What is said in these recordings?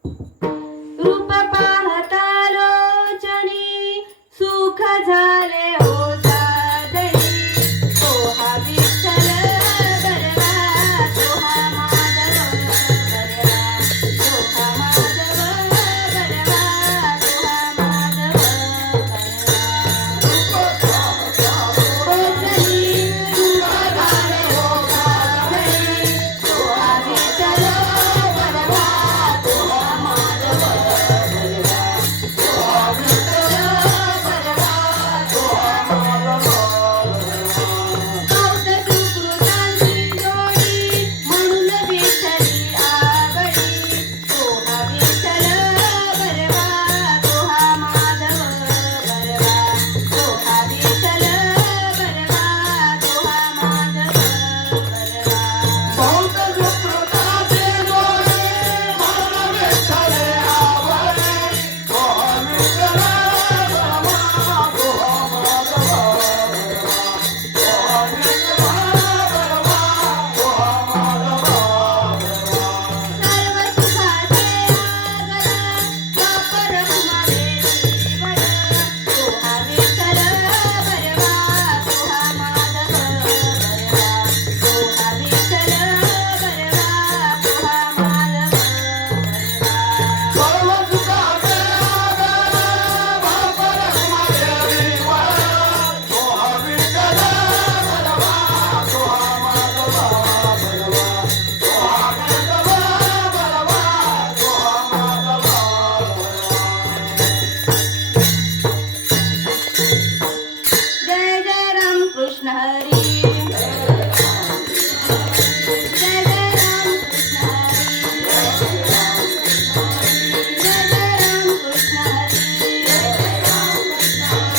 रूप पाहता लोचनी सुख झाले हो सादरी तो हा विठ्ठल बरवा तो हा माधव बरवा तो हा माधव बरवा तो हा माधव बरवा लोचनी सुख झाले हो सादरी तो हा विठ्ठल बरवा तो हा माधव बरवा तो हा विठ्ठल बरवा तो हा माधव गावत सुकृतांची जोडी म्हणून विठ्ठली आवडी तो हा विठ्ठल बरवा तो हा माधव बरवा तो हा विठ्ठल बरवा तो हा माधव बरवा बहुत सुकृताचे डोळे म्हणून विठ्ठले आवडे तो हा विठ्ठल बरवा तो हा माधव बरवा तो हा विठ्ठल बरवा तो हा माधव बरवा सर्व सुखाचे आगरा वापर कुमारेची वर तो हा विठ्ठल बरवा तो हा माधव बरवा तो हा विठ्ठल बरवा तो हा माधव बरवा सर्व सुखाचे आधार वापर कुमारेची वर तो हा विठ्ठल बरवा तो हा माधव बरवा तो हा विठ्ठल बरवा तो हा माधव जय जय राम कृष्ण हरी जय जय राम कृष्ण हरी जय जय राम कृष्ण हरी जय जय राम कृष्ण हरी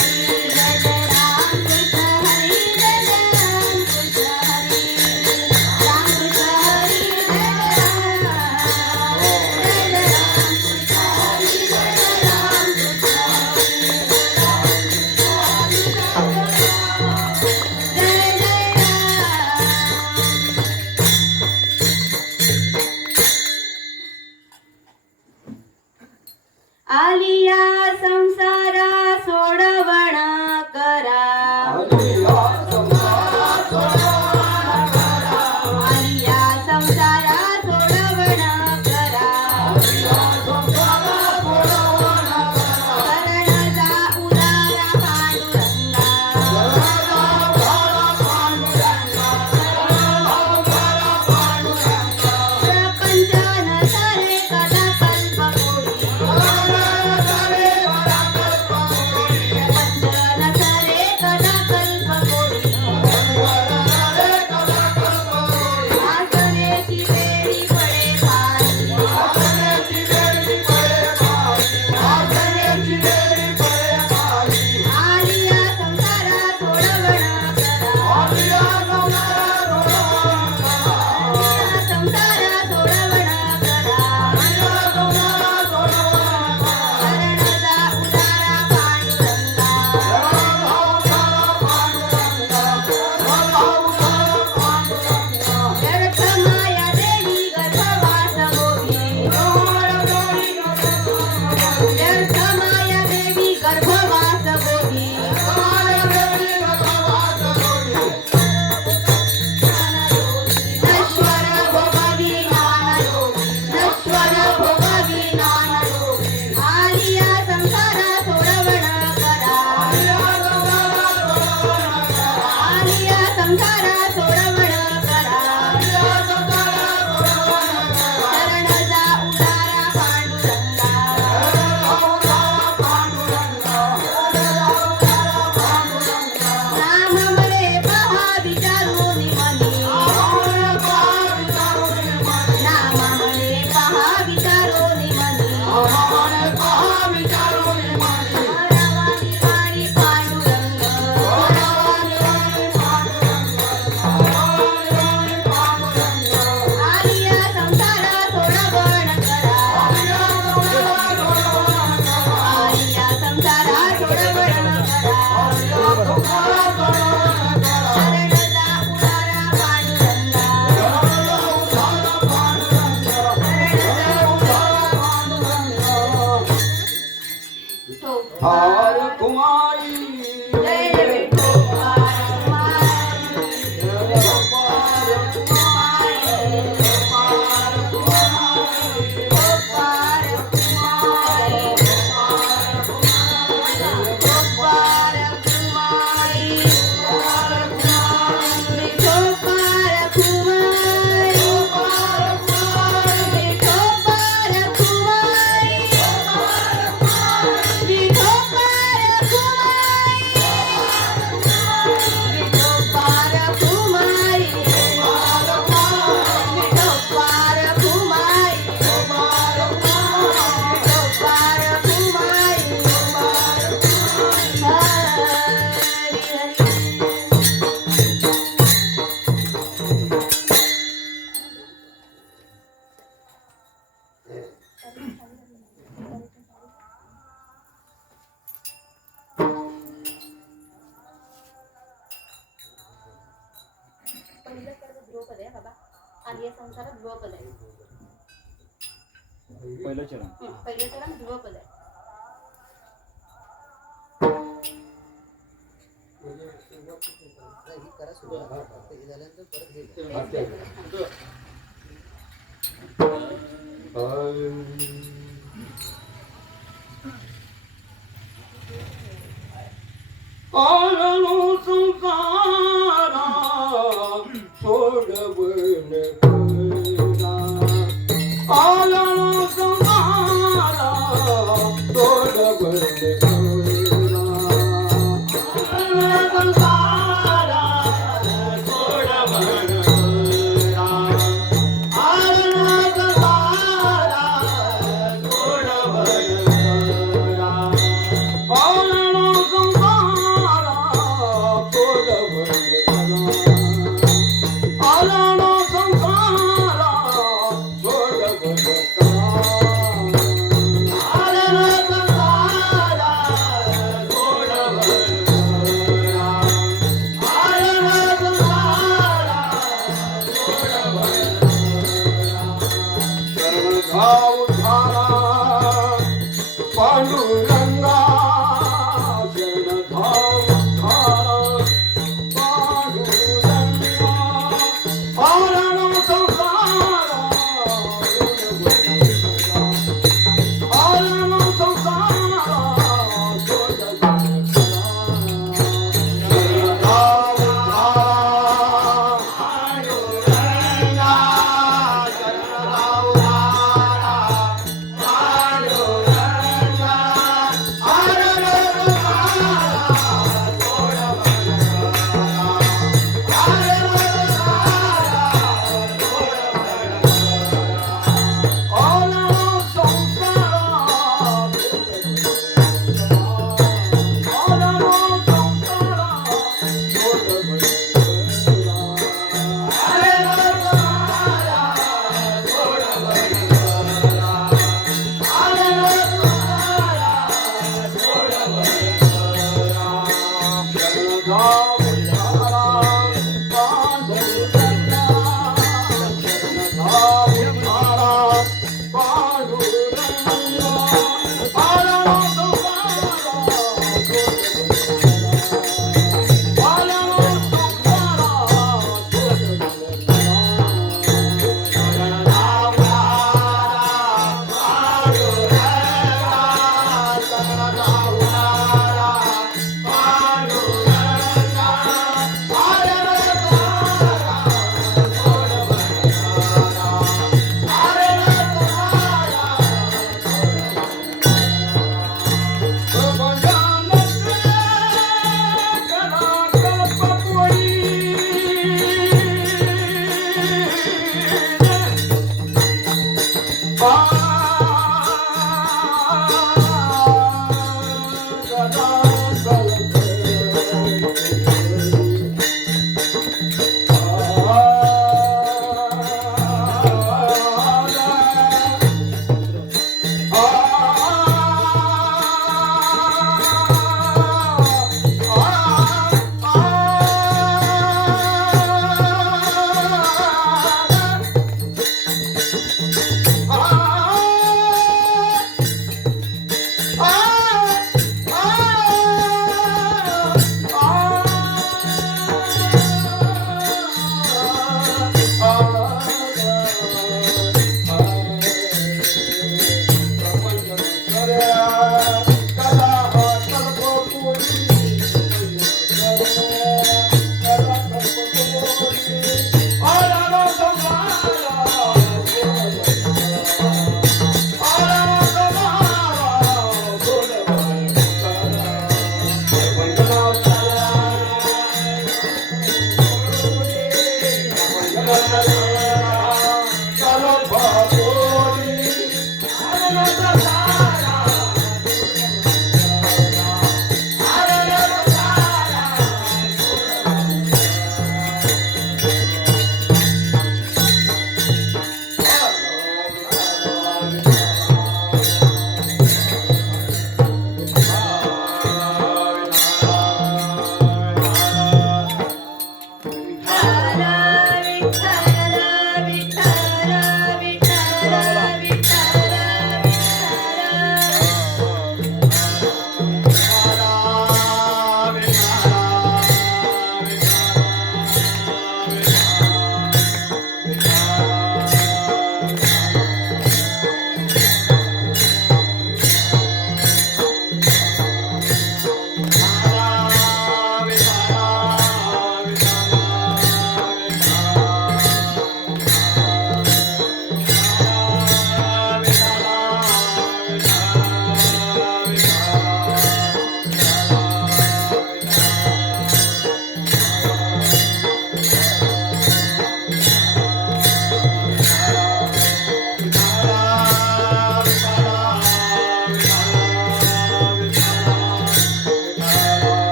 जय जय राम कृष्ण हरी जय जय राम कृष्ण हरी राम कृष्ण हरी जय जय राम कृष्ण हरी जय जय राम कृष्ण हरी जय जय राम पहिलं सर्व ध्रुवपद आहे बाबा आणि या संसारात ध्रुवपद आहे. पहिलं चरण. पहिलं चरण ध्रुवपद आहे. आलो संसारा सोडवून करा. आलो संसारा सोडवून करा. संसारा सोडवून करा. आलो संसारा सोडवून करा. आलो संसारा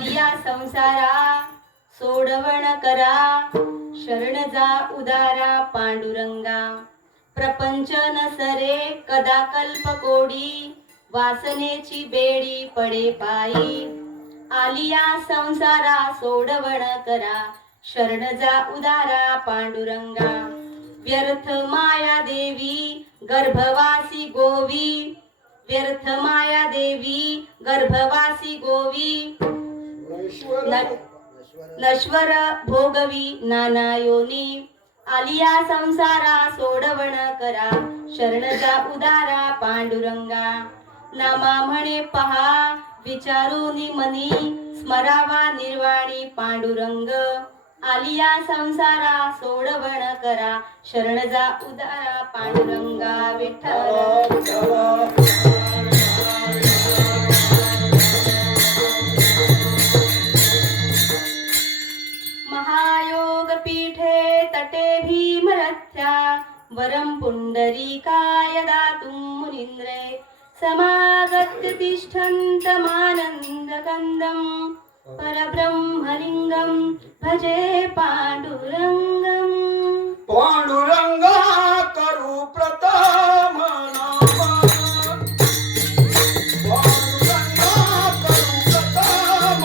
आलिया संसारा सोडवण करा शरण जा उदारा पांडुरंगा प्रपंच नसरे कदा कल्प कोडी वासनेची बेडी पडे पायी आलिया संसारा सोडवण करा शरण जा उदारा पांडुरंगा व्यर्थ माया देवी गर्भवासी गोवी व्यर्थ माया देवी गर्भवासी गोवी नश्वर भोगवी नाना योनी आलिया संसारा सोडवण करा शरण जा उदारा पांडुरंगा नामा म्हणे पहा विचारूनी मनी स्मरावा निर्वाणी पांडुरंग आलिया संसारा सोडवण करा शरण जा उदारा पांडुरंगा विठ्ठल महायोग पीठे तटे भीमरथ्या वरं पुंडरीकाय दातुं मुनीन्द्रे समागत्य तिष्ठन्तमानन्दकन्दं परब्रह्मलिङ्गं भजे पाण्डुरङ्गम् पांडुरंगा करू प्रथम नाम पांडुरंगा करू प्रथम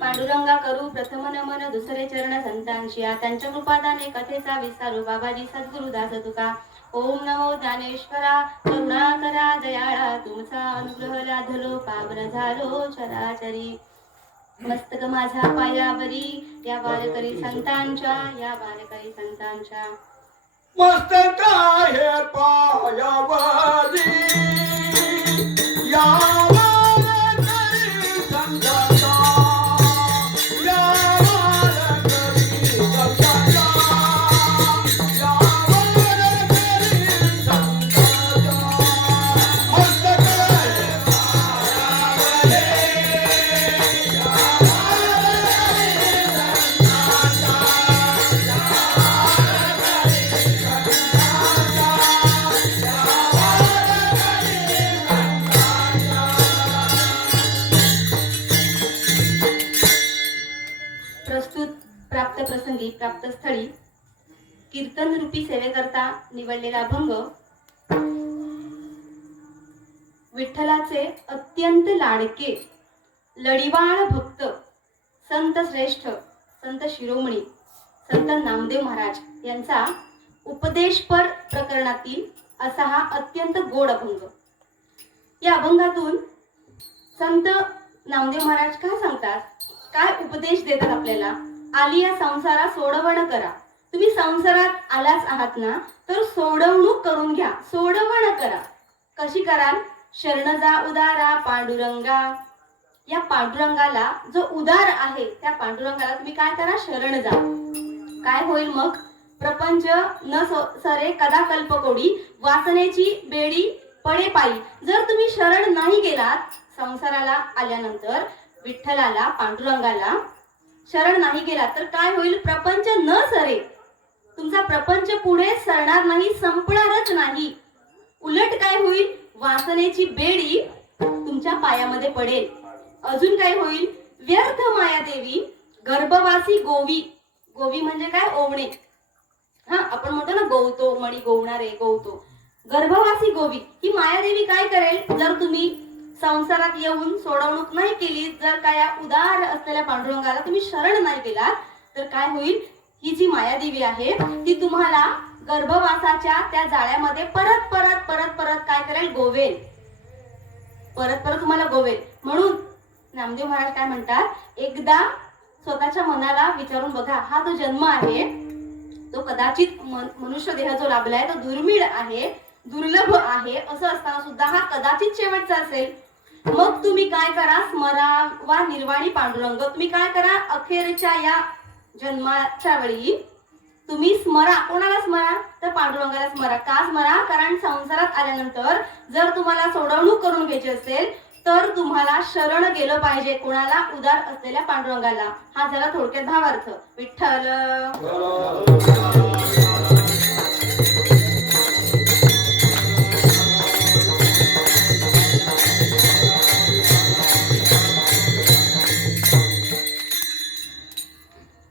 पांडुरंगा करू प्रथम नमन दुसरे चरण संतांशी त्यांच्या कृपादाने कथेचा विस्तारू बाबाजी सद्गुरु दास तुका ओम नमो ज्ञानेश्वरा करुणाकरा दयाळा तुमचा अनुग्रह लाधलो पावन झालो चराचरी मस्तक माझा पायावरी या बालकरी संतांच्या मस्तक आहे पायावरी प्राप्त स्थळी कीर्तन रूपी सेवेकरता निवडलेला अभंग विठ्ठलाचे अत्यंत लाडके लढीवाळ भक्त संत श्रेष्ठ संत शिरोमणी संत नामदेव महाराज यांचा उपदेशपर प्रकरणातील असा हा अत्यंत गोड अभंग. या अभंगातून संत नामदेव महाराज काय सांगतात, काय उपदेश देतात आपल्याला. आलिया संसारा सोडवण करा. तुम्ही संसारात आलाच आहात ना, तर सोडवणूक करून घ्या, सोडवण करा. कशी कराल? शरण जा उदारा पांडुरंगा. या पांडुरंगाला जो उदार आहे त्या पांडुरंगाला तुम्ही काय करा, शरण जा. काय होईल मग? प्रपंच न सरे कदा कल्पकोडी, वासनेची बेडी पडे पायी. जर तुम्ही शरण नाही गेलात, संसाराला आल्यानंतर विठ्ठलाला, पांडुरंगाला शरण नाही गेलात तर काय होईल? प्रपंच न सरे, तुमचा प्रपंच पुढे सरणार नाही, संपणारच नाही. उलट काय होईल? वासनेची बेडी तुमच्या पायामध्ये पडेल. अजून काय होईल? व्यर्थ मायादेवी गर्भवासी गोवी. गोवी म्हणजे काय? ओवणे. हा, आपण म्हणतो ना गोवतो, मणी गोवणारे, गोवतो. गर्भवासी गोवी ही मायादेवी काय करेल? जर तुम्ही संसारात येऊन सोडवणूक नाही केली, जर काय या उदार असलेल्या पांडुरंगाला तुम्ही शरण नाही केलात, तर काय होईल? ही जी मायादेवी आहे ती तुम्हाला गर्भवासाच्या त्या जाळ्यामध्ये परत परत परत परत काय करेल? गोवेल. परत परत तुम्हाला गोवेल. म्हणून नामदेव महाराज काय म्हणतात? एकदा स्वतःच्या मनाला विचारून बघा, हा जो जन्म आहे तो कदाचित मनुष्य देह जो लाभलाय तो दुर्मिळ आहे, दुर्लभ आहे. असं असताना सुद्धा हा कदाचित शेवटचा असेल. मग तुम्ही काय करा? स्मरावा निर्वाणी पांडुरंग. तुम्ही काय करा? अखेरच्या या जन्माच्या वेळी तुम्ही स्मरा. कोणाला स्मरा? तर पांडुरंगाला स्मरा. का स्मरा? कारण संसारात आल्यानंतर जर तुम्हाला सोडवणूक करून घ्यायची असेल तर तुम्हाला शरण गेलं पाहिजे. कोणाला? उदार असलेल्या पांडुरंगाला. हा झाला थोडक्यात भावार्थ. विठ्ठल.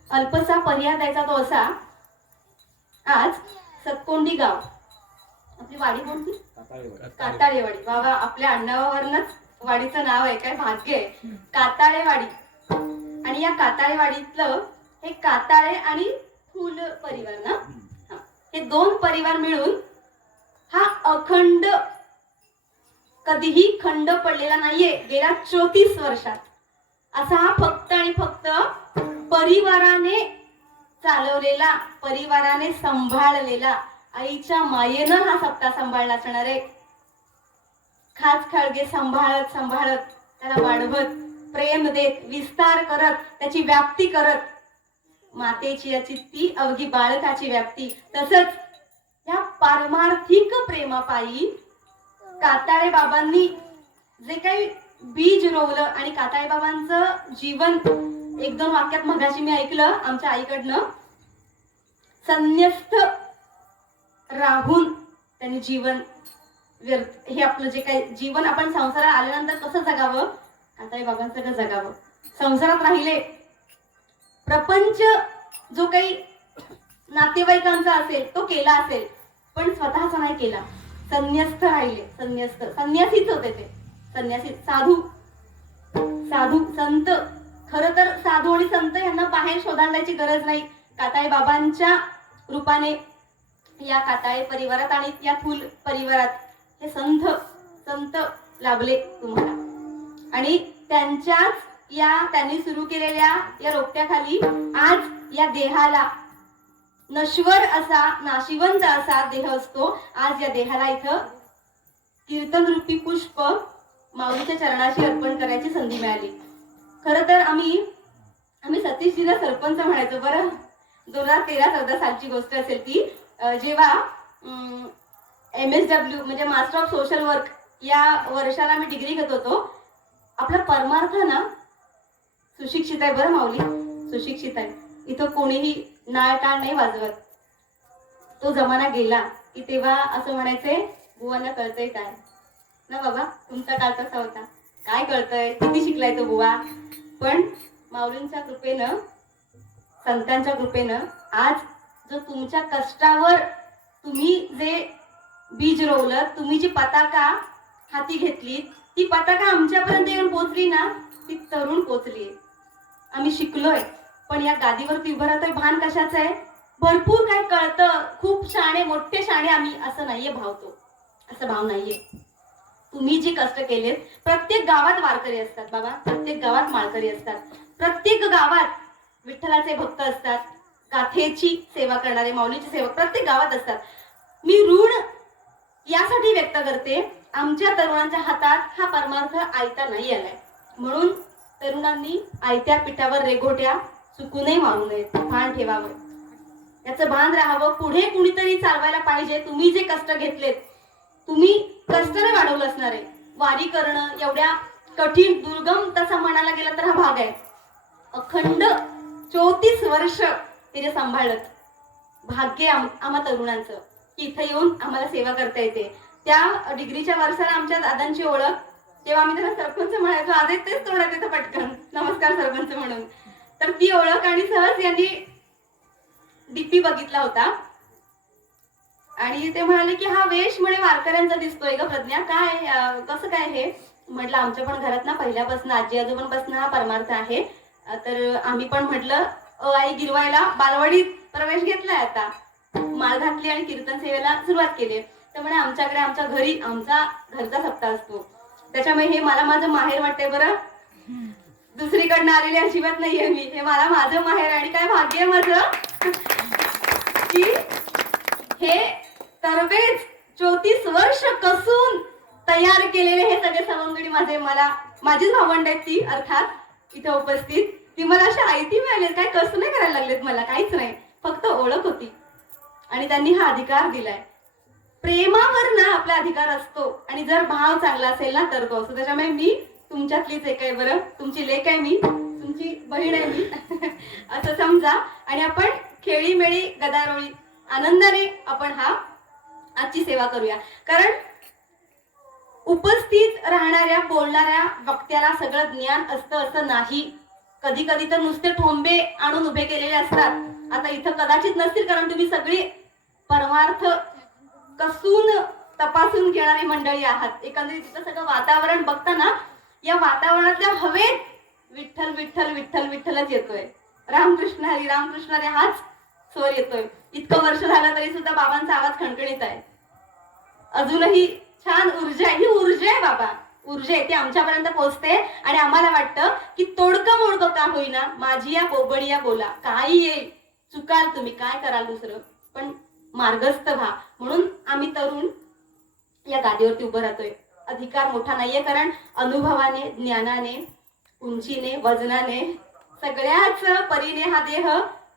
अल्पसा पर्याय द्यायचा तो असा, आज सतकोंडी गाव, आपली वाडी कोणती? काताळेवाडी. बाबा, आपल्या आडनावावरनच वाडीचं नाव आहे, काय भाग्य आहे. काताळेवाडी. आणि या काताळेवाडीतलं हे काताळे आणि फुल परिवार ना, हे दोन परिवार मिळून हा अखंड, कधीही खंड पडलेला नाहीये गेल्या 34 वर्षात. असा हा फक्त आणि फक्त परिवाराने चालवलेला, परिवाराने सांभाळलेला, आईच्या मायेनं हा सप्ताह सांभाळला असणार आहे. खास खळगे सांभाळत सांभाळत, त्याला वाढवत, प्रेम देत, विस्तार करत, त्याची व्याप्ती करत, मातेची याची ती अवघी बाळकाची व्याप्ती. तसंच या पारमार्थिक प्रेमापायी काताळे बाबांनी जे काही बीज रोवलं आणि काताळे बाबांचं जीवन, एक दोन वाक्यात मगाशी मी ऐकलं आमच्या आईकडनं, संन्यस्त राहून त्यांनी जीवन हे आपलं जे काही जीवन आपण संसारात आल्यानंतर कसं जगावं, काताळे बाबांसगळं जगावं. संसारात राहिले, प्रपंच जो काही नातेवाईकांचा असेल तो केला असेल, पण स्वतःचा नाही केला. संन्यस्त राहिले. संन्यस्त, संन्यासीच होते ते. संन्यासी, साधू, साधू संत. खरं तर साधू आणि संत यांना बाहेर शोधायला जायची गरज नाही. काताळे बाबांच्या रूपाने या काताळे परिवारात आणि या फुल परिवारात हे संत संत लाभले तुम्हाला. आणि त्यांच्याच या त्यांनी सुरू केलेल्या या रोपट्याखाली आज या देहाला नश्वर असा, नाशिवंत असा देह असतो. आज या देहाला इथं कीर्तन रूपी पुष्प माऊलीच्या चरणाशी अर्पण करायची संधी मिळाली. खरं तर आम्ही सतीशजीला सरपंच म्हणायचो. बरं, 2013-14 सालची गोष्ट असेल ती, जेव्हा MSW म्हणजे मास्टर ऑफ सोशल वर्क या वर्षाला मी डिग्री घेत होतो. आपला परमार्थ ना सुशिक्षित आहे. बरं माऊली, सुशिक्षित आहे. इथं कोणीही नाळ टाळ नाही वाजवत. तो जमाना गेला की तेव्हा असं म्हणायचे, बुवांना कळतंय काय ना बाबा, तुमचा काळ कसा होता, काय कळतंय, किती शिकलाय तो बुवा. पण माऊलींच्या कृपेनं, संतांच्या कृपेनं आज जो तुमच्या कष्टावर तुम्ही जे बीज रोवलं, तुम्ही जी पताका हाती घेतली, ती पताका आमच्यापर्यंत येऊन पोहोचली ना, ती तरुण पोहोचली. आम्ही शिकलोय, पण या गादीवरती उभं राहतोय भान कशाचं आहे? भरपूर काय कळतं, खूप शाणे, मोठे शाणे आम्ही असं नाहीये भावतो, असं भाव नाहीये. तुम्ही जे कष्ट केलेत, प्रत्येक गावात वारकरी असतात बाबा, प्रत्येक गावात माळकरी असतात, प्रत्येक गावात विठ्ठलाचे भक्त असतात, गाथेची सेवा करणारे, माऊलीची सेवा प्रत्येक गावात असतात. मी ऋण यासाठी व्यक्त करते, आमच्या तरुणांच्या हातात हा परमार्थ आयता नाही आलाय. म्हणून तरुणांनी आयत्या पिठावर रेघोट्या चुकूनही मारू नयेत, भान ठेवावं. याचं भान राहावं. पुढे कुणीतरी चालवायला पाहिजे. तुम्ही जे कष्ट घेतलेत, तुम्ही कष्टाने वाढवलं असणार आहे. वारी करणं एवढ्या कठीण दुर्गम तसा म्हणायला गेला तर हा भाग आहे. अखंड 34 वर्ष तिने सांभाळलं. भाग्य आम्हा तरुणांचं की इथे येऊन आम्हाला सेवा करता येते. त्या डिग्रीच्या वर्षाला आमच्या दादांची ओळख, तेव्हा आम्ही त्यांना सरपंच म्हणायचो. आजही तेच तोंडात येतं पटकन, नमस्कार सरपंच म्हणून. तर ती ओळख आणि सहज यांनी डीपी बघितला होता आणि ते म्हणाले की हा वेश म्हणे वारकऱ्यांचा दिसतोय ग प्रज्ञा, काय कसं काय हे? म्हटलं आमच्या पण घरात ना पहिल्यापासून आजी आजोबांपासून हा परमार्थ आहे. तर आम्ही पण म्हटलं आई गिरवायला बालवाडीत प्रवेश घेतलाय, आता माळ घातली आणि कीर्तन सेवेला सुरुवात केली. तर म्हणे आमच्याकडे आमच्या घरी आमचा घरचा सप्ताह असतो, त्याच्यामुळे हे मला माझं माहेर वाटतंय बरं. दुसरीकडनं आलेली अजिबात नाहीये मी, हे मला माझं माहेर. आणि काय भाग्य आहे माझं की हे तरवेज 34 वर्ष कसून तयार केलेले हे सगळे सवंगडी माझीच भावंड आहेत ती, अर्थात इथे उपस्थित. ती मला अशी आयती मिळाली, काय कष्ट नाही करायला लागलेत मला, काहीच नाही, फक्त ओळख होती आणि त्यांनी हा अधिकार दिलाय. प्रेमावर ना आपला अधिकार असतो आणि जर भाव चांगला असेल ना तर तो असतो. त्याच्यामुळे मी तुमच्यातलीच एक आहे बरं, तुमची लेक आहे मी, तुमची बहीण आहे मी असं समजा. आणि आपण खेळीमेळी गदारोळी आनंदाने आपण आजची सेवा करूया. कारण उपस्थित राहणाऱ्या बोलणाऱ्या वक्त्याला सगळं ज्ञान असतं असं नाही. कधी कधी तर नुसते ठोंबे आणून उभे केलेले असतात. आता इथं कदाचित नसतील, कारण तुम्ही सगळी परमार्थ कसून तपासून घेणारी मंडळी आहात. एकंदरीत तिथं सगळं वातावरण बघताना या वातावरणातल्या हवेत विठ्ठल विठ्ठल विठ्ठल विठ्ठलच येतोय. रामकृष्ण हरी रामकृष्ण हरी हाच स्वर येतोय. इतकं वर्ष झालं तरी सुद्धा बाबांचा आवाज खणखणीत आहे. अजूनही छान ऊर्जा आहे. ही ऊर्जा आहे बाबा, ऊर्जा आहे ती आमच्यापर्यंत पोहोचते. आणि आम्हाला वाटतं की तोडकं मोडकं का होईना, माझी या बोबडिया बोला, काही येईल, चुकाल तुम्ही, काय कराल दुसरं, पण मार्गस्थ व्हा. म्हणून आम्ही तरुण या गादीवरती उभं राहतोय. अधिकार मोठा नाहीये, कारण अनुभवाने, ज्ञानाने, उंचीने, वजनाने, सगळ्याच परीने हा देह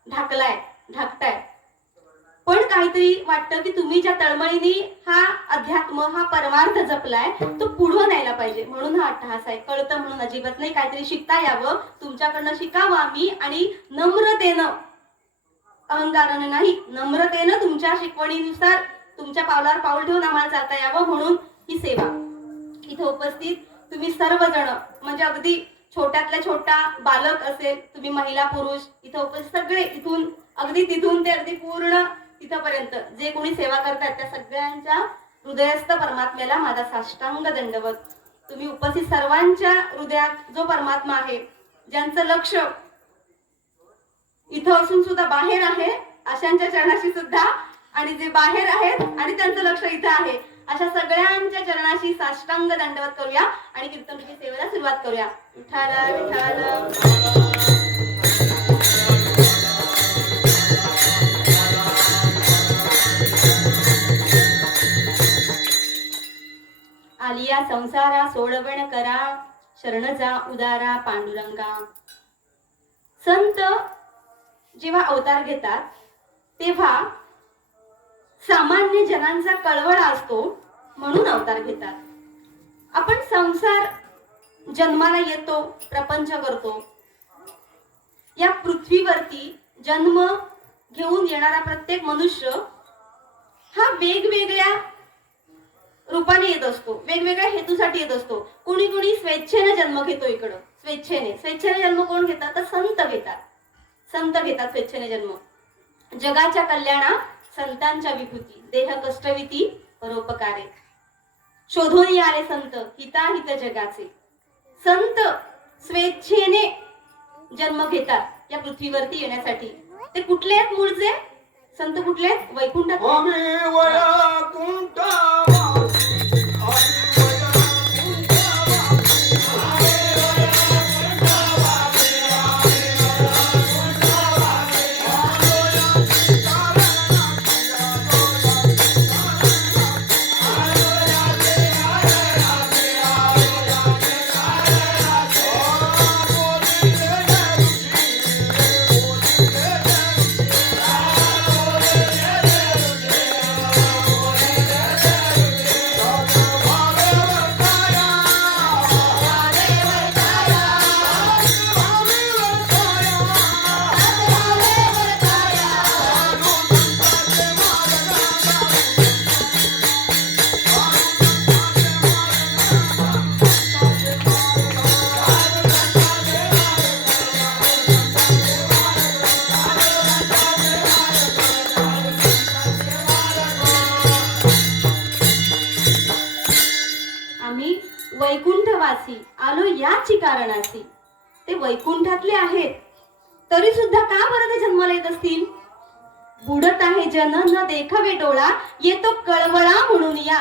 ढाकताय. पण काहीतरी वाटतं की तुम्ही ज्या तळमळीने हा अध्यात्म, हा परमार्थ जपलाय तो पुढं न्यायला पाहिजे. म्हणून हा अट्टहास आहे. कळतं म्हणून अजिबात नाही, काहीतरी शिकता यावं, तुमच्याकडनं शिकावं आम्ही. आणि नम्रतेनं, अहंकारानं नाही, नम्रतेनं तुमच्या शिकवणीनुसार तुमच्या पावलावर पाऊल ठेवून आम्हाला चालता यावं. म्हणून ही सेवा. इथे उपस्थित तुम्ही सर्वजण, म्हणजे अगदी छोट्यातल्या छोटा बालक असेल, तुम्ही महिला पुरुष इथे उपस्थित सगळे, इथून अगदी तिथून ते अगदी पूर्ण तिथपर्यंत जे कोणी सेवा करतात त्या सगळ्यांच्या हृदयस्थ परमात्म्याला माझा साष्टांग दंडवत. तुम्ही उपस्थित सर्वांच्या हृदयात जो परमात्मा आहे, ज्यांचं लक्ष इथं असून सुद्धा बाहेर आहे, अशांच्या चरणाशी सुद्धा, आणि जे बाहेर आहेत आणि त्यांचं लक्ष इथं आहे, अशा सगळ्यांच्या चरणाशी साष्टांग दंडवत करूया आणि कीर्तनाची सेवेला सुरुवात करूया. विठ्ठल विठ्ठल. आलिया संसारा सोडवण करा, शरण जा उदारा पांडुरंगा. संत जेव्हा अवतार घेतात तेव्हा सामान्य जनांचा कळवळा असतो म्हणून अवतार घेतात. आपण संसार जन्माला येतो, प्रपंच करतो. या पृथ्वीवरती जन्म घेऊन येणारा प्रत्येक मनुष्य हा वेगवेगळ्या रूपाने येत असतो, वेगवेगळ्या हेतूसाठी येत असतो. कोणी कोणी स्वेच्छेने जन्म घेतो. इकडं स्वेच्छेने जन्म कोण घेतात तर संत घेतात स्वेच्छेने जन्म. जगाच्या कल्याणा संतांच्या विभूती, देह कष्टविती परोपकारे. शोधून आले संत हिताहित जगाचे. संत स्वेच्छेने जन्म घेतात या पृथ्वीवरती येण्यासाठी. ते कुठले आहेत मूळचे संत? कुठले आहेत? वैकुंठात. वैकुंठवासी आलो याची कारणासी. ते वैकुंठातले आहेत तरी सुद्धा का बरं ते जन्माला येत असतील? बुडत आहे जन न देखावे डोळा, येतो कळवळा म्हणून या.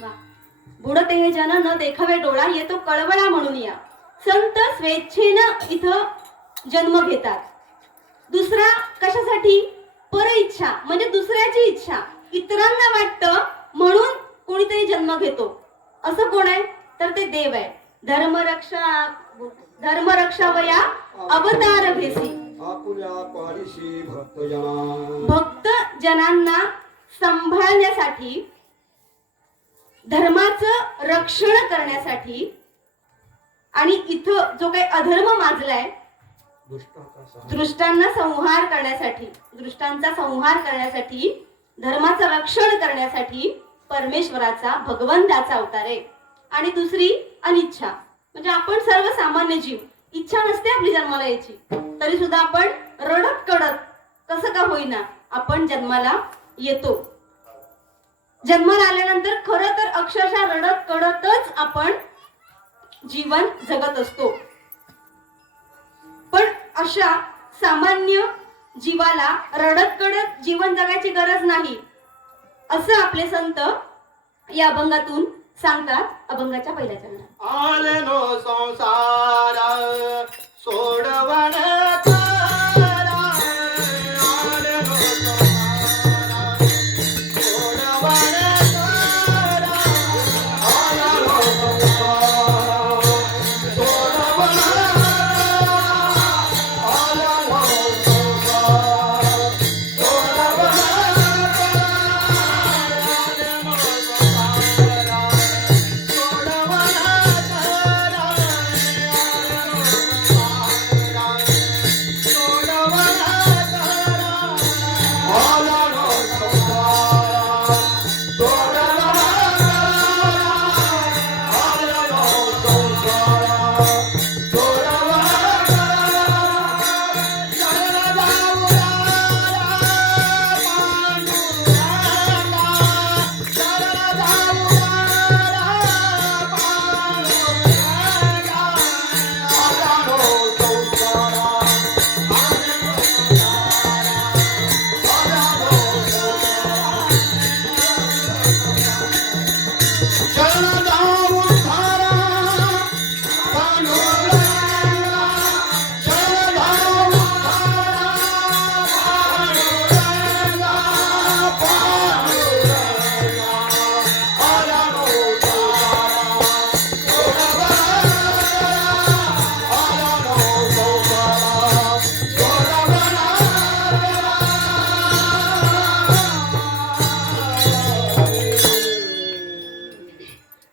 वा. बुडत हे जन न देखावे डोळा, येतो कळवळा म्हणून या. संत स्वेच्छेनं इथं जन्म घेतात. दुसरा कशासाठी? पर इच्छा म्हणजे दुसऱ्याची इच्छा. इतरांना वाटतं म्हणून कोणीतरी जन्म घेतो. असं कोण आहे? तर ते देव आहे. धर्मरक्षावया अवतार भेसी. आपुल्या पारिशी भक्तजना. भक्त जनांना सांभाळण्यासाठी, धर्माचं रक्षण करण्यासाठी आणि इथं जो काही अधर्म माजलाय दृष्टांना संहार करण्यासाठी, दृष्टांचा संहार करण्यासाठी, धर्माचं रक्षण करण्यासाठी परमेश्वराचा, भगवंताचा अवतार आहे. आणि दुसरी अनिच्छा म्हणजे आपण सर्वसामान्य जीव, इच्छा नसते आपली जन्माला यायची तरी सुद्धा आपण रडत कडत कसं का होईना आपण जन्माला येतो. जन्माला आल्यानंतर खरं तर अक्षरशः रडत कडतच आपण जीवन जगत असतो. पण अशा सामान्य जीवाला रडत कडत जीवन जगायची गरज नाही असं आपले संत या अभंगातून सांगतात. अभंगाच्या पहिल्या चरणात आले नो संसार सोडवण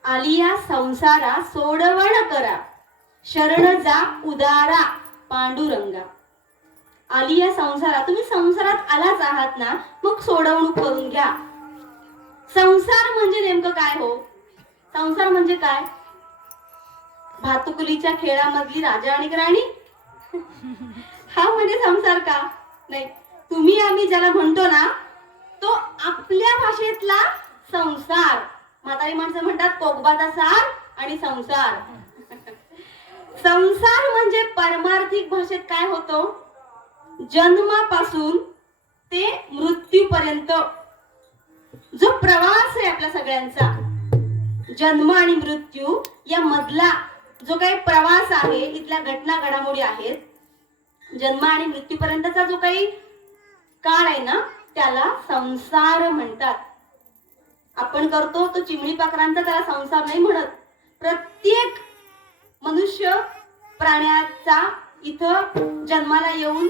आलिया संसारा सोडवण करा, शरण जा उदारा पांडुरंगा. आलिया संसारा, तुम्ही संसारात आलाच आहात ना, मग सोडवणूक करून घ्या. संसार म्हणजे नेमकं काय हो? संसार म्हणजे काय? भातुकलीच्या खेळामधली राजा आणि राणी हा म्हणजे संसार का? नाही. तुम्ही आम्ही ज्याला म्हणतो ना तो आपल्या भाषेतला संसार. म्हातारी माणसं म्हणतात कोकबाचा सार आणि संसार. संसार म्हणजे परमार्थिक भाषेत काय होतो? जन्मापासून ते मृत्यूपर्यंत जो प्रवास आहे आपल्या सगळ्यांचा, जन्म आणि मृत्यू या मधला जो काही प्रवास आहे, इथल्या घटना घडामोडी आहेत, जन्म आणि मृत्यूपर्यंतचा जो काही काळ आहे ना त्याला संसार म्हणतात. आपण करतो तो चिमणी पाखरांचा त्याला संसार नाही म्हणत. प्रत्येक मनुष्य प्राण्याचा इथं जन्माला येऊन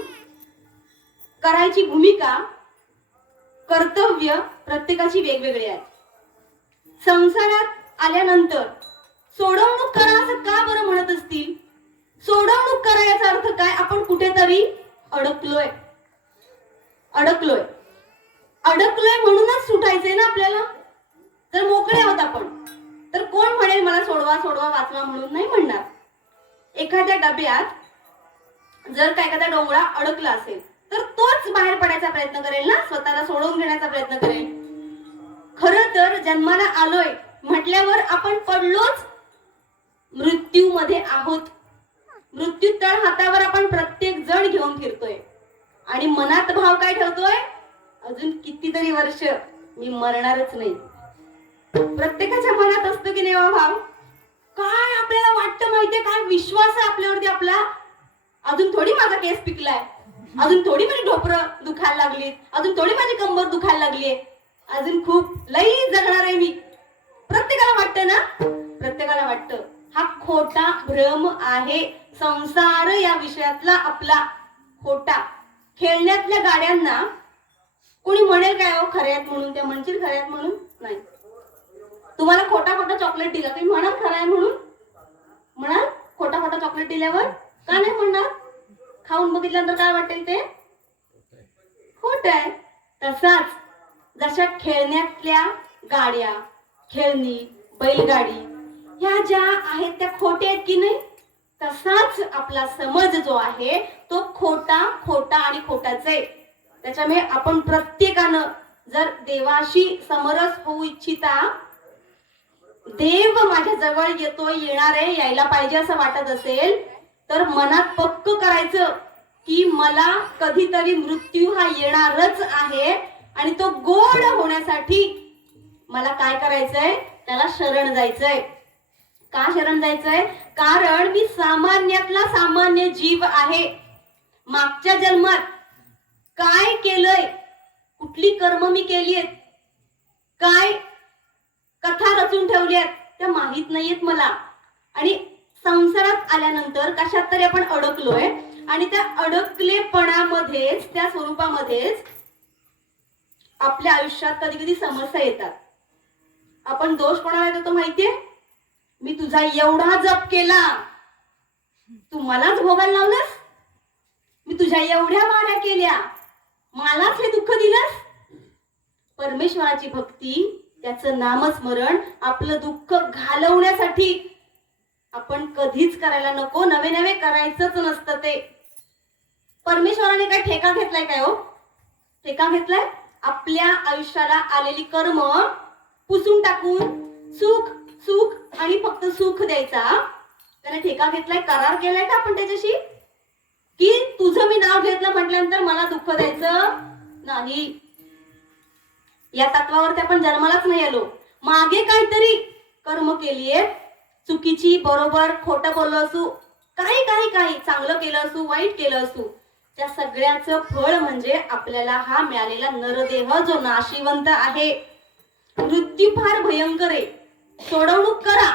करायची भूमिका, कर्तव्य प्रत्येकाची वेगवेगळी आहे. संसारात आल्यानंतर सोडवणूक करा असं का बरं म्हणत असतील? सोडवणूक करा याचा अर्थ काय? आपण कुठेतरी अडकलोय. अडकलोय म्हणूनच सुटायचंय ना आपल्याला. जर मोकळे आहोत आपण तर कोण म्हणेल मला सोडवा सोडवा वाचवा म्हणून, नाही म्हणणार. एखाद्या डब्यात जर का एखादा डोंगळा अडकला असेल तर तोच बाहेर पडायचा प्रयत्न करेल ना, स्वतःला सोडवून घेण्याचा प्रयत्न करेल. खरं तर जन्माला आलोय म्हटल्यावर आपण पडलोच मृत्यूमध्ये आहोत. मृत्यू तळ हातावर आपण प्रत्येक जण घेऊन फिरतोय आणि मनात भाव काय ठेवतोय, अजून कितीतरी वर्ष मी मरणारच नाही. प्रत्येकाच्या मनात असतो की नाही भाव. काय आपल्याला वाटतं माहितीये, काय विश्वास आहे आपल्यावरती आपला, अजून थोडी माझा केस पिकलाय, अजून थोडी माझी ढोपरं दुखायला लागली, अजून थोडी माझी कंबर दुखायला लागलीये, अजून खूप लई जगणार आहे मी. प्रत्येकाला वाटतं ना, प्रत्येकाला वाटतं. हा खोटा भ्रम आहे. संसार या विषयातला आपला खोटा. खेळण्यातल्या गाड्यांना कोणी म्हणेल काय हो खऱ्यात म्हणून, त्या म्हणतील खऱ्यात म्हणून नाही. तुम्हाला खोटा खोटा चॉकलेट दिला तुम्ही म्हणाल खरं आहे म्हणून, म्हणाल खोटा खोटा चॉकलेट दिल्यावर, का नाही म्हणणार. खाऊन बघितल्यानंतर काय वाटेल ते खोट आहे. तसाच जशा खेळण्यातल्या गाड्या, खेळणी, बैलगाडी ह्या ज्या आहेत त्या खोट्या आहेत की नाही, तसाच आपला समज जो आहे तो खोटा खोटा आणि खोटाच आहे. त्याच्यामुळे आपण प्रत्येकानं जर देवाशी समरस होऊ इच्छिता, देव माझ्या जवळ येतोय, येणार आहे, यायला पाहिजे असं वाटत असेल तर मनात पक्क करायचं की मला कधीतरी मृत्यू हा येणारच आहे आणि तो गोड होण्यासाठी मला काय करायचंय, त्याला शरण जायचंय. का शरण जायचंय? कारण मी सामान्यातला सामान्य जीव आहे. मागच्या जन्मात काय केलंय, कुठली कर्म मी केली आहेत, काय कथा रचून ठेवली आहेत त्या माहित नाहीयेत मला. आणि संसारात आल्यानंतर कशात तरी आपण अडकलोय आणि त्या अडकलेपणामध्येच, त्या स्वरूपामध्येच आपल्या आयुष्यात कधी कधी समस्या येतात. आपण दोष कोणाला देतो माहितीये? मी तुझा एवढा जप केला, तू मलाच भोगायला लावलंस, मी तुझ्या एवढ्या वाऱ्या केल्या, मलाच हे दुःख दिलंस. परमेश्वराची भक्ती, त्याचं नामस्मरण आपलं दुःख घालवण्यासाठी आपण कधीच करायला नको. नवे नवे करायचंच नसतं ते. परमेश्वराने काय ठेका घेतलाय काय हो? ठेका घेतलाय आपल्या आयुष्याला आलेली कर्म पुसून टाकून सुख सुख आणि फक्त सुख द्यायचा. त्याने ठेका घेतलाय, करार केलाय का आपण त्याच्याशी की तुझं मी नाव घेतलं म्हटल्यानंतर मला दुःख द्यायचं नाही. या तत्वावरती आपण जन्मालाच नाही आलो. मागे काहीतरी कर्म केलीये, चुकीची, बरोबर, खोटं बोललो असू, काही काही काही चांगलं केलं असू, वाईट केलं असू, त्या सगळ्याचं फळ म्हणजे आपल्याला हा मिळालेला नरदेह जो नाशिवंत आहे. मृत्यू फार भयंकर आहे. सोडवणूक करा.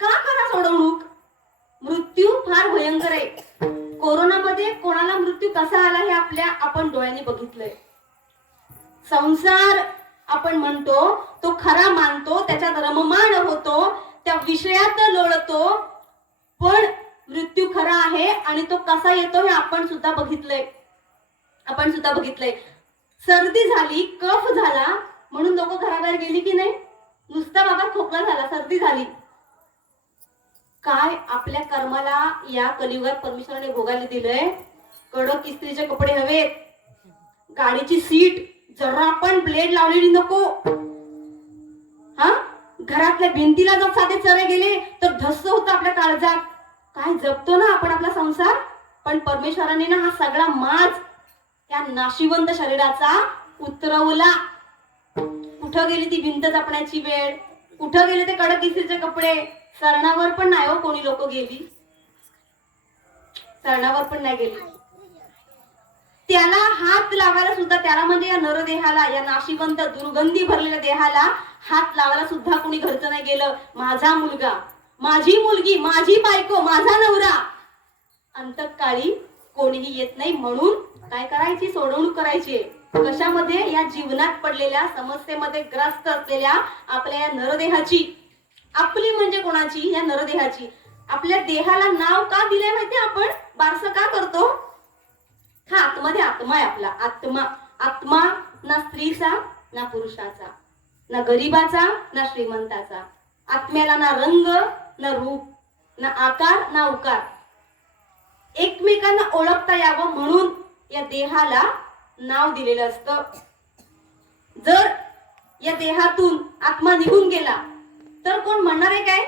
का करा सोडवणूक? मृत्यू फार भयंकर आहे. कोरोनामध्ये कोणाला मृत्यू कसा आला हे आपण डोळ्यांनी बघितलंय. संसार आपण म्हणतो तो खरा मानतो, त्याच्यात रममाण होतो, त्या विषयात लोळतो, पण मृत्यू खरा आहे आणि तो कसा येतो हे आपण सुद्धा बघितलंय. सर्दी झाली, कफ झाला म्हणून लोक घराबाहेर गेली की नाही? नुसता बाबा खोकला झाला, सर्दी झाली. काय आपल्या कर्माला या कलियुगात परमेश्वराने भोगायला दिलंय. कडक इस्त्रीचे कपडे हवेत, गाडीची सीट जरा आपण ब्लेड लावलेली नको, हा घरातल्या भिंतीला जर साधे चरे गेले तर धस्स होतं आपल्या काळजात. काय जपतो ना आपण आपला संसार. पण परमेश्वराने ना हा सगळा माज त्या नाशिवंत शरीराचा उतरवला. कुठं गेली ती भिंत जपण्याची वेळ, कुठं गेले ते कडक इस्त्रीचे कपडे. सरणावर पण नाही हो कोणी लोक गेली, सरणावर पण नाही गेली. त्याला हात लावायला सुद्धा, त्याला म्हणजे या नरदेहाला, या नाशिवंत दुर्गंधी भरलेल्या देहाला हात लावायला सुद्धा कोणी घरचं नाही गेलं. माझा मुलगा, माझी मुलगी, माझी बायको, माझा नवरा, अंतकाळी कोणीही येत नाही. म्हणून काय करायची? सोडवणूक करायची. कशामध्ये? या जीवनात पडलेल्या समस्येमध्ये ग्रस्त असलेल्या आपल्या या नरदेहाची. आपली म्हणजे कोणाची? या नरदेहाची. आपल्या देहाला नाव का दिलंय माहितीये आपण? बारसं का करतो? हा आतमध्ये आत्मा आहे आपला. आत्मा ना स्त्रीचा ना पुरुषाचा, ना गरिबाचा ना श्रीमंताचा, आत्म्याला ना रंग ना रूप, ना आकार ना उकार. एकमेकांना ओळखता यावं म्हणून या देहाला नाव दिलेलं असतं. जर या देहातून आत्मा निघून गेला तर कोण म्हणणार आहे काय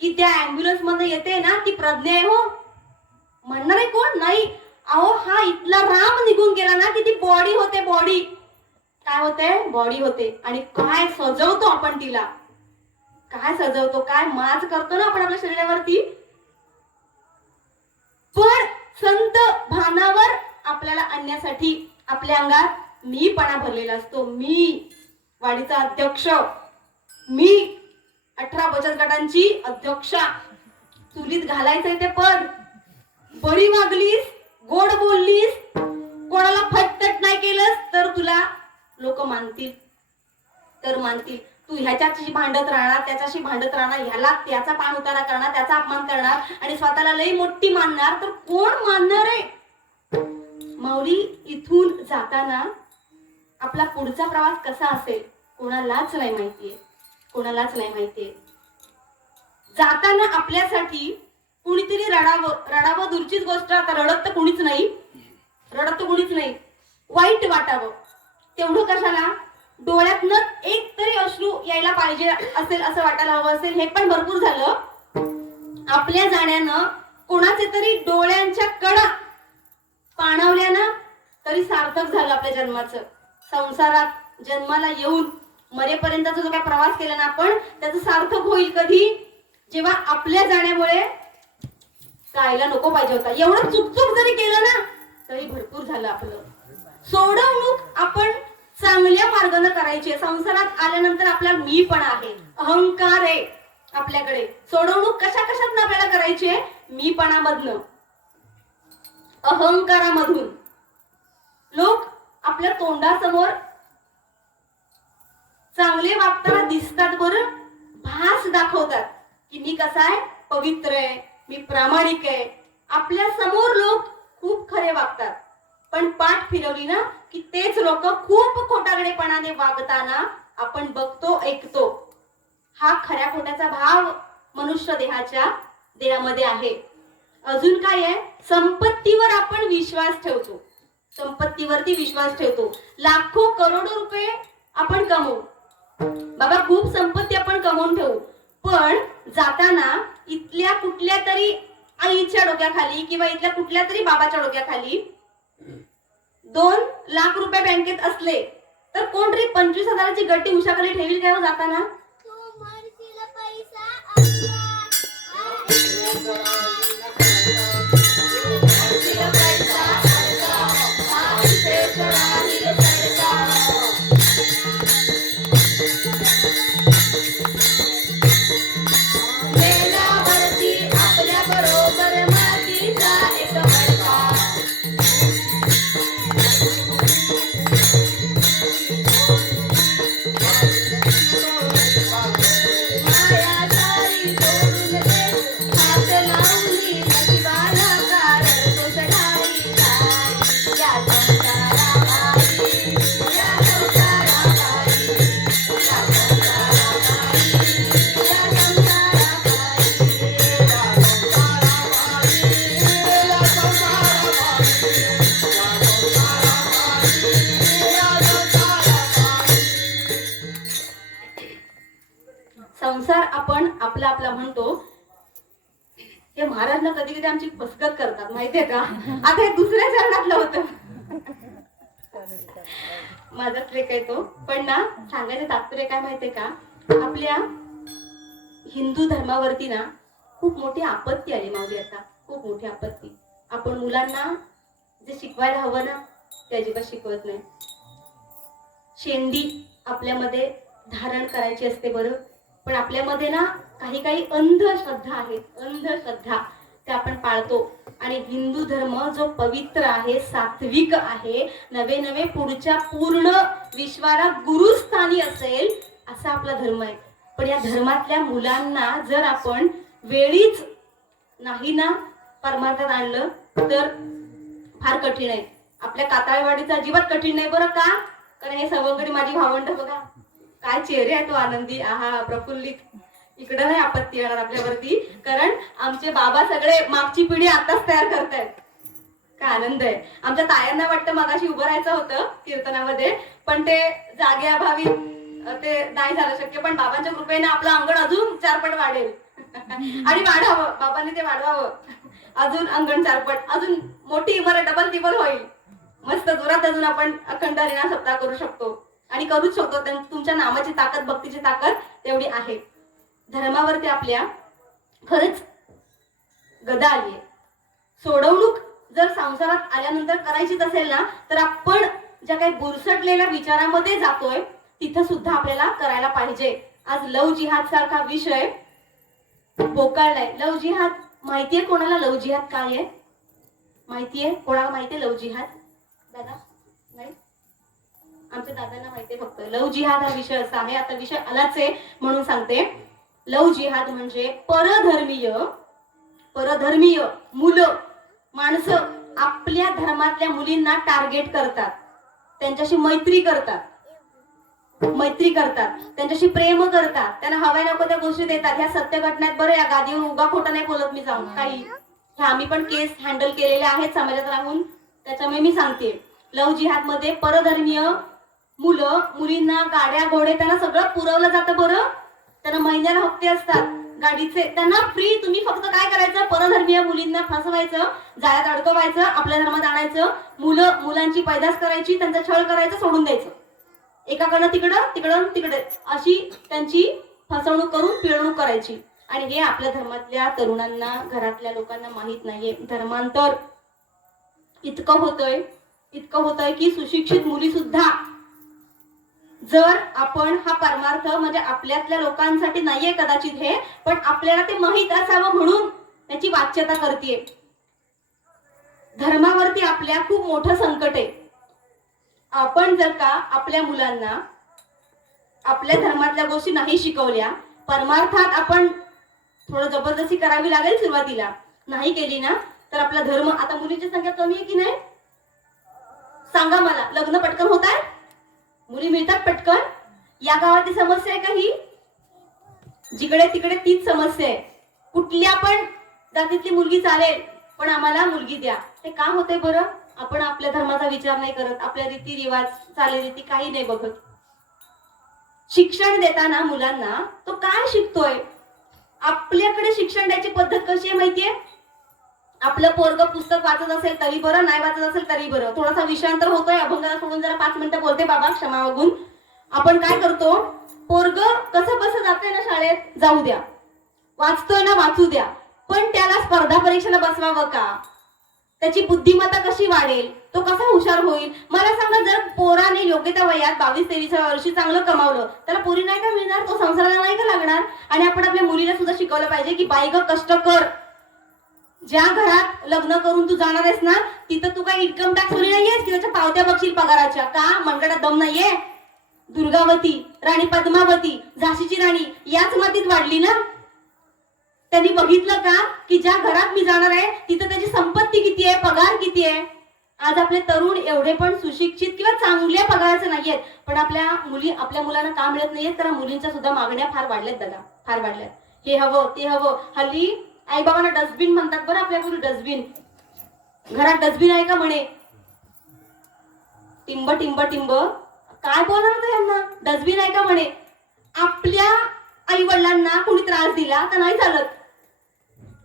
की त्या ऍम्ब्युलन्स मध्ये येते ना ती प्रज्ञा आहे? हो, म्हणणार आहे कोण? नाही. अहो, हा इथला राम निघून गेला ना की ती बॉडी होते. बॉडी काय होते? बॉडी होते. आणि काय सजवतो आपण तिला, काय सजवतो, काय माज करतो ना आपण आपल्या शरीरावरती. पण संत भानावर आपल्याला आणण्यासाठी आपल्या अंगात मीपणा भरलेला असतो. मी वाडीचा अध्यक्ष, मी 18 बचत गटांची अध्यक्षा, चुलीत घालायचंय ते पद. बळी वागलीस, गोड बोललीस, कोणाला फटतट नाही केलंस तर तुला लोक मानतील, तर मानतील. तू ह्याच्याशी भांडत राहणार, त्याच्याशी भांडत राहणार, ह्याला त्याचा पाण उतारा करणार, त्याचा अपमान करणार आणि स्वतःला लई मोठी मानणार, तर कोण मानणार आहे? माऊली, इथून जाताना आपला पुढचा प्रवास कसा असेल कोणालाच नाही माहितीये, कोणालाच नाही माहितीये. जाताना आपल्यासाठी कुणीतरी रडावं दूरचीच गोष्ट. आता रडत तर कुणीच नाही, रडत तर कुणीच नाही. वाईट वाटावं तेवढं कशाला? डोळ्यातनं एक तरी अश्रू यायला पाहिजे असेल, असं वाटायला हवं असेल. हे पण भरपूर झालं. आपल्या जाण्यानं कोणाचे तरी डोळ्यांच्या कडा पाणवल्या ना तरी सार्थक झालं आपल्या जन्माचं. संसारात जन्माला येऊन मरेपर्यंतचा जो काय प्रवास केला ना आपण, त्याचं सार्थक होईल कधी? जेव्हा आपल्या जाण्यामुळे जायला नको पाहिजे होता. एवढं चुकचुक जरी केलं ना तरी भरपूर झालं आपलं. सोडवणूक आपण चांगल्या मार्गाने करायची. संसारात आल्यानंतर आपला मीपणा आहे, अहंकार आहे आपल्याकडे. सोडवणूक कशा कशात आपल्याला करायची आहे? मीपणामधनं, अहंकारामधून. लोक आपल्या तोंडासमोर चांगले वागताना दिसतात, बरं, भास दाखवतात की मी कसा आहे, पवित्र आहे, मी प्रामाणिक आहे. आपल्या समोर लोक खूप खरे वागतात, पण पाठ फिरवली ना की तेच लोक खूप खोटारडेपणाने वागताना आपण बघतो, ऐकतो. हा खऱ्या खोट्याचा भाव मनुष्य देहामध्ये आहे. अजून काय आहे? संपत्तीवर आपण विश्वास ठेवतो, संपत्तीवरती विश्वास ठेवतो. लाखो करोडो रुपये आपण कमवू, बाबा खूप संपत्ती आपण कमवून ठेवू, पण जाताना इथल्या कुठल्या तरी आईच्या डोक्याखाली किंवा इथल्या कुठल्या तरी बाबाच्या डोक्याखाली 2 लाख रुपये बँकेत असले तर कोणतरी 25,000ची गड्डी उशाखाली ठेवील काय जाताना? आपल्या बरोबर मातीचा एक मडका. संसार आपण आपला आपला म्हणतो. हे महाराज ना कधी कधी आमची फसगत करतात, माहितीये का? आता हे दुसऱ्या चरणातलं होतं. माझा ट्रेक आहे तो. पण ना सांगायचं तात्पर्य काय माहितीये का? आपल्या हिंदू धर्मावरती ना खूप मोठी आपत्ती आली माऊली. आता खूप मोठी आपत्ती. आपण मुलांना जे शिकवायला हवं ना ते अजिबात शिकवत नाही. शेंडी आपल्यामध्ये धारण करायची असते, बरं, पण आपल्यामध्ये ना काही काही अंधश्रद्धा आहेत, अंधश्रद्धा त्या आपण पाळतो. आणि हिंदू धर्म जो पवित्र आहे, सात्विक आहे, नवे नवे पुढच्या पूर्ण विश्वाला गुरुस्थानी असेल असा आपला धर्म आहे. पण या धर्मातल्या मुलांना जर आपण वेळीच नाही ना परमार्थात आणलं तर फार कठीण आहे. आपल्या कातळवाडीचं अजिबात कठीण नाही, बरं का? कारण हे सवंगडी माझी भावंड बघा काय चेहरे आहे तो आनंदी, आहा प्रफुल्लित. इकडं नाही आपत्ती येणार आपल्यावरती, कारण आमचे बाबा सगळे मागची पिढी आताच तयार करतायत. काय आनंद आहे. आमच्या तायांना वाटतं मगाशी उभं राहायचं होतं कीर्तनामध्ये, पण ते जागेअभावी ते नाही झालं शक्य. पण बाबांच्या कृपेने आपलं अंगण अजून चारपट वाढेल आणि वाढावं, बाबांनी ते वाढवावं. अजून अंगण चारपट, अजून मोठी इमारत डबल टिबल होईल. मस्त जोरात अजून आपण अखंड हरिनाम सप्ताह करू शकतो आणि करूच शकतो. तुमच्या नामाची ताकद, भक्तीची ताकद तेवढी आहे. धर्मावरती आपल्या खरंच गदा आलीये. सोडवणूक जर संसारात आल्यानंतर करायचीच असेल ना, तर आपण ज्या काही बुरसटलेल्या विचारामध्ये जातोय तिथं सुद्धा आपल्याला करायला पाहिजे. आज लव जिहाद सारखा विषय पोकाळलाय. लव जिहाद माहितीये कोणाला? लव जिहाद काय आहे माहितीये? कोणाला माहितीये लव जिहाद? दादा नाही, आमच्या दादांना माहितीये फक्त. लव जिहाद हा विषय असा आहे, आता विषय आलाच आहे म्हणून सांगते. लव जिहाद म्हणजे परधर्मीय मुलं, माणसं आपल्या धर्मातल्या मुलींना टार्गेट करतात, त्यांच्याशी मैत्री करतात, त्यांच्याशी प्रेम करतात, त्यांना हव्या नको त्या गोष्टी देतात. ह्या सत्य घटनात बरं, या गादीवर उगा खोटं नाही बोलत मी जाऊन काही. ह्या आम्ही पण केस हँडल केलेल्या आहेत समाजात राहून, त्याच्यामुळे मी सांगते. लव जिहाद मध्ये परधर्मीय मुलं मुलींना गाड्या घोडे त्यांना सगळं पुरवलं जातं. बरं, त्यांना महिन्याला हप्ते असतात गाडीचे, त्यांना फ्री. तुम्ही फक्त काय करायचं? परधर्मीय मुलींना फसवायचं, जाळ्यात अडकवायचं, आपल्या धर्मात आणायचं, मुलांची पैदास करायची, त्यांचा छळ करायचं, सोडून द्यायचं. एकाकडं तिकडे अशी त्यांची फसवणूक करून पिळवणूक करायची. आणि हे आपल्या धर्मातल्या तरुणांना, घरातल्या लोकांना माहित नाहीये. धर्मांतर इतकं होतंय की सुशिक्षित मुली सुद्धा, जर आपण हा परमार्थ म्हणजे आपल्यातल्या लोकांसाठी नाहीये कदाचित हे, पण आपल्याला ते माहित असावं म्हणून त्याची वाच्यता करतेय. धर्मावरती आपल्या खूप मोठं संकट आहे. आपण जर का आपल्या मुलांना आपल्या धर्मातल्या गोष्टी नाही शिकवल्या, परमार्थात आपण थोडं जबरदस्ती करावी लागेल सुरुवातीला, नाही केली ना तर आपला धर्म. आता मुलींची संख्या कमी आहे की नाही सांगा मला? लग्न पटकन होत आहे, मुली मिळतात पटकन. या गावातली समस्या आहे का ही? जिकडे तिकडे तीच समस्या आहे. कुठल्या पण जातीतली मुलगी चालेल, पण आम्हाला मुलगी द्या. ते का होतंय बरं? आपण आपल्या धर्माचा विचार नाही करत, आपल्या रीतिरिवाज, चालीरीती काही नाही बघत. शिक्षण देताना मुलांना तो काय शिकतोय? आपल्याकडे शिक्षण द्यायची पद्धत कशी आहे माहितीये? आपलं पोरग पुस्तक वाचत असेल तरी बरं, नाही वाचत असेल तरी बरं. थोडासा विषयांतर होतोय, अभंगाला सोडून जरा 5 मिनिटं बोलते बाबा, क्षमा मागून. आपण काय करतो? पोरग कसं बसं जातंय ना शाळेत, जाऊ द्या. वाचतोय ना, वाचू द्या. पण त्याला स्पर्धा परीक्षेला बसवावं का? त्याची बुद्धिमत्ता कशी वाढेल? तो कसा हुशार होईल? मला सांगा, जर पोराने योग्य त्या वयात 22-23 वर्षी चांगलं कमावलं, त्याला पोरी नाही का मिळणार? तो संसाराला नाही का लागणार? आणि आपण आपल्या मुलीला सुद्धा शिकवलं पाहिजे की बाई ग, कष्ट कर. ज्या घरात लग्न करून तू जाणार आहेस ना, तिथं तू काय इन्कम टॅक्स भरली नाहीयेस की त्याच्या पावत्या बघशील पगाराच्या? का मनगडात दम नाहीये? दुर्गावती, राणी पद्मावती, झाशीची राणी याच मातीत वाढली ना. त्यांनी बघितलं का की ज्या घरात मी जाणार आहे तिथं त्याची संपत्ती किती आहे, पगार किती आहे. आज आपले तरुण एवढे पण सुशिक्षित किंवा चांगल्या पगाराचे नाहीयेत, पण आपल्या मुलांना का मिळत नाहीयेत? तर मुलींच्या सुद्धा मागण्या फार वाढल्यात दादा, फार वाढल्यात. हे हवं, ते हवं. हल्ली आई बाबांना डस्टबिन म्हणतात बरं. आपल्यापूर्वी डस्टबिन, घरात डस्टबिन आहे का म्हणे? टिंब टिंब टिंब काय बोलणार होतं यांना? डस्टबिन आहे का म्हणे? आपल्या आई वडिलांना कोणी त्रास दिला तर नाही चालत.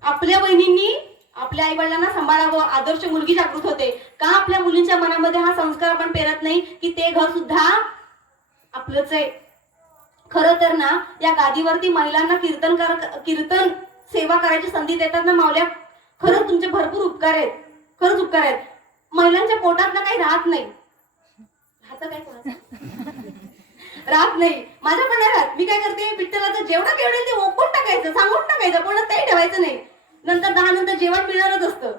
आपल्या बहिणींनी आपल्या आई वडिलांना सांभाळावं, आदर्श मुलगी जागृत होते. का आपल्या मुलींच्या मनामध्ये हा संस्कार आपण पेरत नाही की ते घर सुद्धा आपलंच आहे? खरं तर ना, या गादीवरती महिलांना कीर्तन सेवा करायची संधी देतात ना मावल्या, खरंच तुमचे भरपूर उपकार आहेत, खरंच उपकार आहेत. महिलांच्या पोटात ना काही राहत नाही. राहतं काय कोणाचं? राहत नाही. माझ्या पण राहत. मी काय करते, विठ्ठलाचं जेवढं केवढेल ते ओकून टाकायचं, सांगून टाकायचं, कोणात काही ठेवायचं नाही. नंतर 10 नंतर जेवण मिळणारच असतं,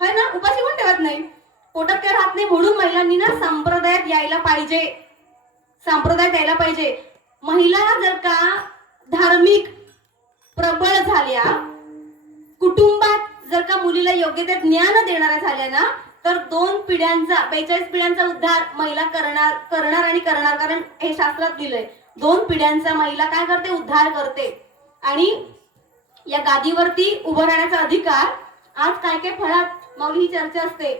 है ना. उपाशी कोण ठेवत नाही. पोटात काय राहत नाही. म्हणून महिलांनी ना संप्रदायात यायला पाहिजे, संप्रदायात यायला पाहिजे. महिला जर का धार्मिक प्रबळ झाल्या, कुटुंबात जर का मुलीला योग्य ते ज्ञान देणाऱ्या झाल्या ना, तर 42 पिढ्यांचा उद्धार महिला करणार आणि करणार, कारण हे शास्त्रात दिलंय. 2 पिढ्यांचा महिला काय करते, उद्धार करते. आणि या गादीवरती उभं राहण्याचा अधिकार आज काय काय फळात माऊली ही चर्चा असते.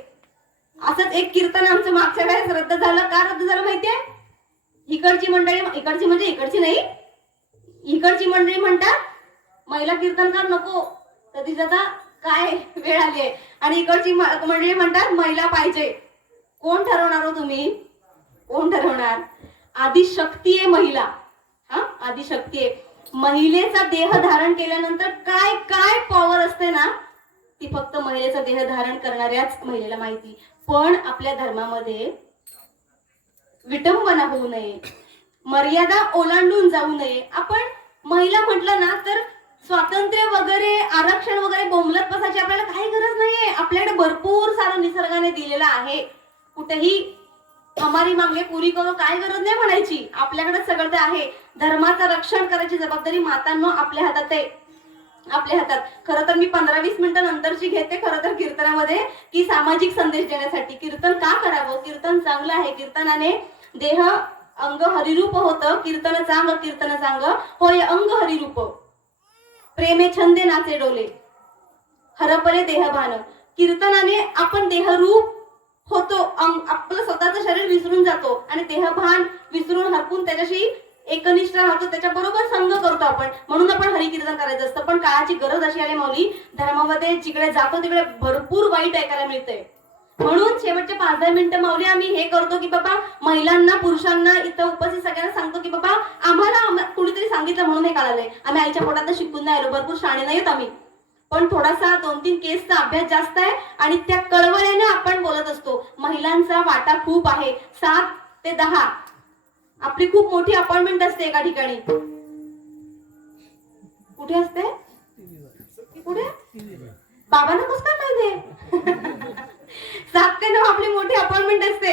असंच एक कीर्तन आमचं मागच्या वेळेस रद्द झालं. का रद्द झालं माहितीये? इकडची म्हणजे इकडची नाही, इकडची मंडळी म्हणतात महिला कीर्तनकार नको, तर तिचं आता काय वेळ आली आहे. आणि इकडची मंडळी म्हणतात महिला पाहिजे. कोण ठरवणार हो तुम्ही? कोण ठरवणार? आदिशक्ती आहे महिला. हा, आदिशक्ती आहे. महिलेचा देह धारण केल्यानंतर काय काय पॉवर असते ना, ती फक्त महिलेचा देह धारण करणाऱ्याच महिलेला माहिती. पण आपल्या धर्मामध्ये विटंबना होऊ नये, मर्यादा ओलांडून जाऊ नये. आपण महिला म्हटलं ना तर स्वातंत्र्य वगैरे, आरक्षण वगैरे बोंबलत बसायची आपल्याला काही गरज नाहीये. आपल्याकडे भरपूर सारं निसर्गाने दिलेलं आहे. कुठेही हमारी मागणी पुरी करू काय गरज नाही म्हणायची. आपल्याकडे सगळं ते आहे. धर्माचं रक्षण करायची जबाबदारी मातांनो आपल्या हातात आहे, आपल्या हातात. खरं तर मी 15-20 मिनिटं नंतरची घेते खरं तर कीर्तनामध्ये, की सामाजिक संदेश देण्यासाठी. कीर्तन का करावं? कीर्तन चांगलं आहे. कीर्तनाने देह अंग हरिरूप होतं. कीर्तन चांग कीर्तन चांग होय अंग हरिरूप. प्रेमे छंदे नाचे डोले हरपले देहभान. कीर्तनाने आपण देहरूप होतो. आपलं स्वतःचं शरीर विसरून जातो आणि देहभान विसरून हरपून त्याच्याशी एकनिष्ठ राहतो, त्याच्या बरोबर संग करतो आपण. म्हणून आपण हरिकीर्तन करायचं असतं. पण काळाची गरज अशी आली माऊली, धर्मामध्ये जिकडे जातो तिकडे भरपूर वाईट ऐकायला मिळतंय. म्हणून शेवटचे 5-10 मिनिटं माऊली आम्ही हे करतो की बाबा महिलांना, पुरुषांना, इथं उपस्थित सगळ्यांना सांगतो की बाबा आम्हाला कुणीतरी सांगितलं म्हणून हे कळालंय. आम्ही आईच्या पोटात शिकून नाही आलो, भरपूर शाणे नाहीत आम्ही, पण थोडासा 2-3 केसचा अभ्यास जास्त आहे आणि त्या कळवळ्याने आपण बोलत असतो. महिलांचा वाटा खूप आहे. 7 ते 10 आपली खूप मोठी अपॉइंटमेंट असते एका ठिकाणी. कुठे असते? कुठे? बाबांना कसं काय माहितीये? 7 ते 9 आपली मोठी अपॉइंटमेंट असते.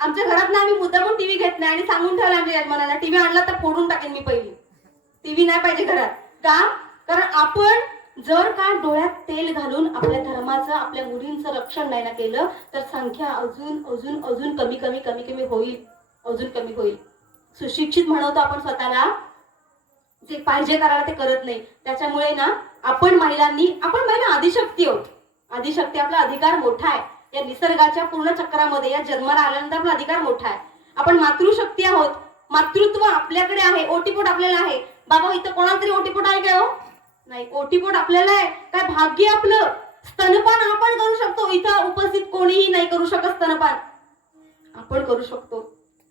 आमच्या घरात ना आम्ही मुद्दामून टीव्ही घेत नाही आणि सांगून ठेवलं आमच्या यजमानाला, टीव्ही आणला तर फोडून टाकेन मी पहिली. टीव्ही नाही पाहिजे घरात. का? कारण आपण जर का डोळ्यात तेल घालून आपल्या धर्माचं, आपल्या मुलींचं रक्षण नाही ना केलं तर संख्या अजून अजून अजून कमी कमी कमी कमी होईल, अजून कमी होईल. सुशिक्षित म्हणवतो आपण स्वतःला, जे पाहिजे करायला ते करत नाही. त्याच्यामुळे ना आपण महिला आदिशक्ती आहोत. आदिशक्ती, आपला अधिकार मोठा आहे. या निसर्गाच्या पूर्ण चक्रामध्ये या जन्माला आल्यानंतर आपला अधिकार मोठा आहे. आपण मातृशक्ती आहोत. मातृत्व आपल्याकडे आहे. ओटीपोट आपल्याला आहे. बाबा इथं कोणाला तरी ओटीपोट आहे काय हो? नाही, ओटीपोट आपल्याला आहे. काय भाग्य आपलं. स्तनपान आपण करू शकतो. इथं उपस्थित कोणीही नाही करू शकत स्तनपान. आपण करू शकतो.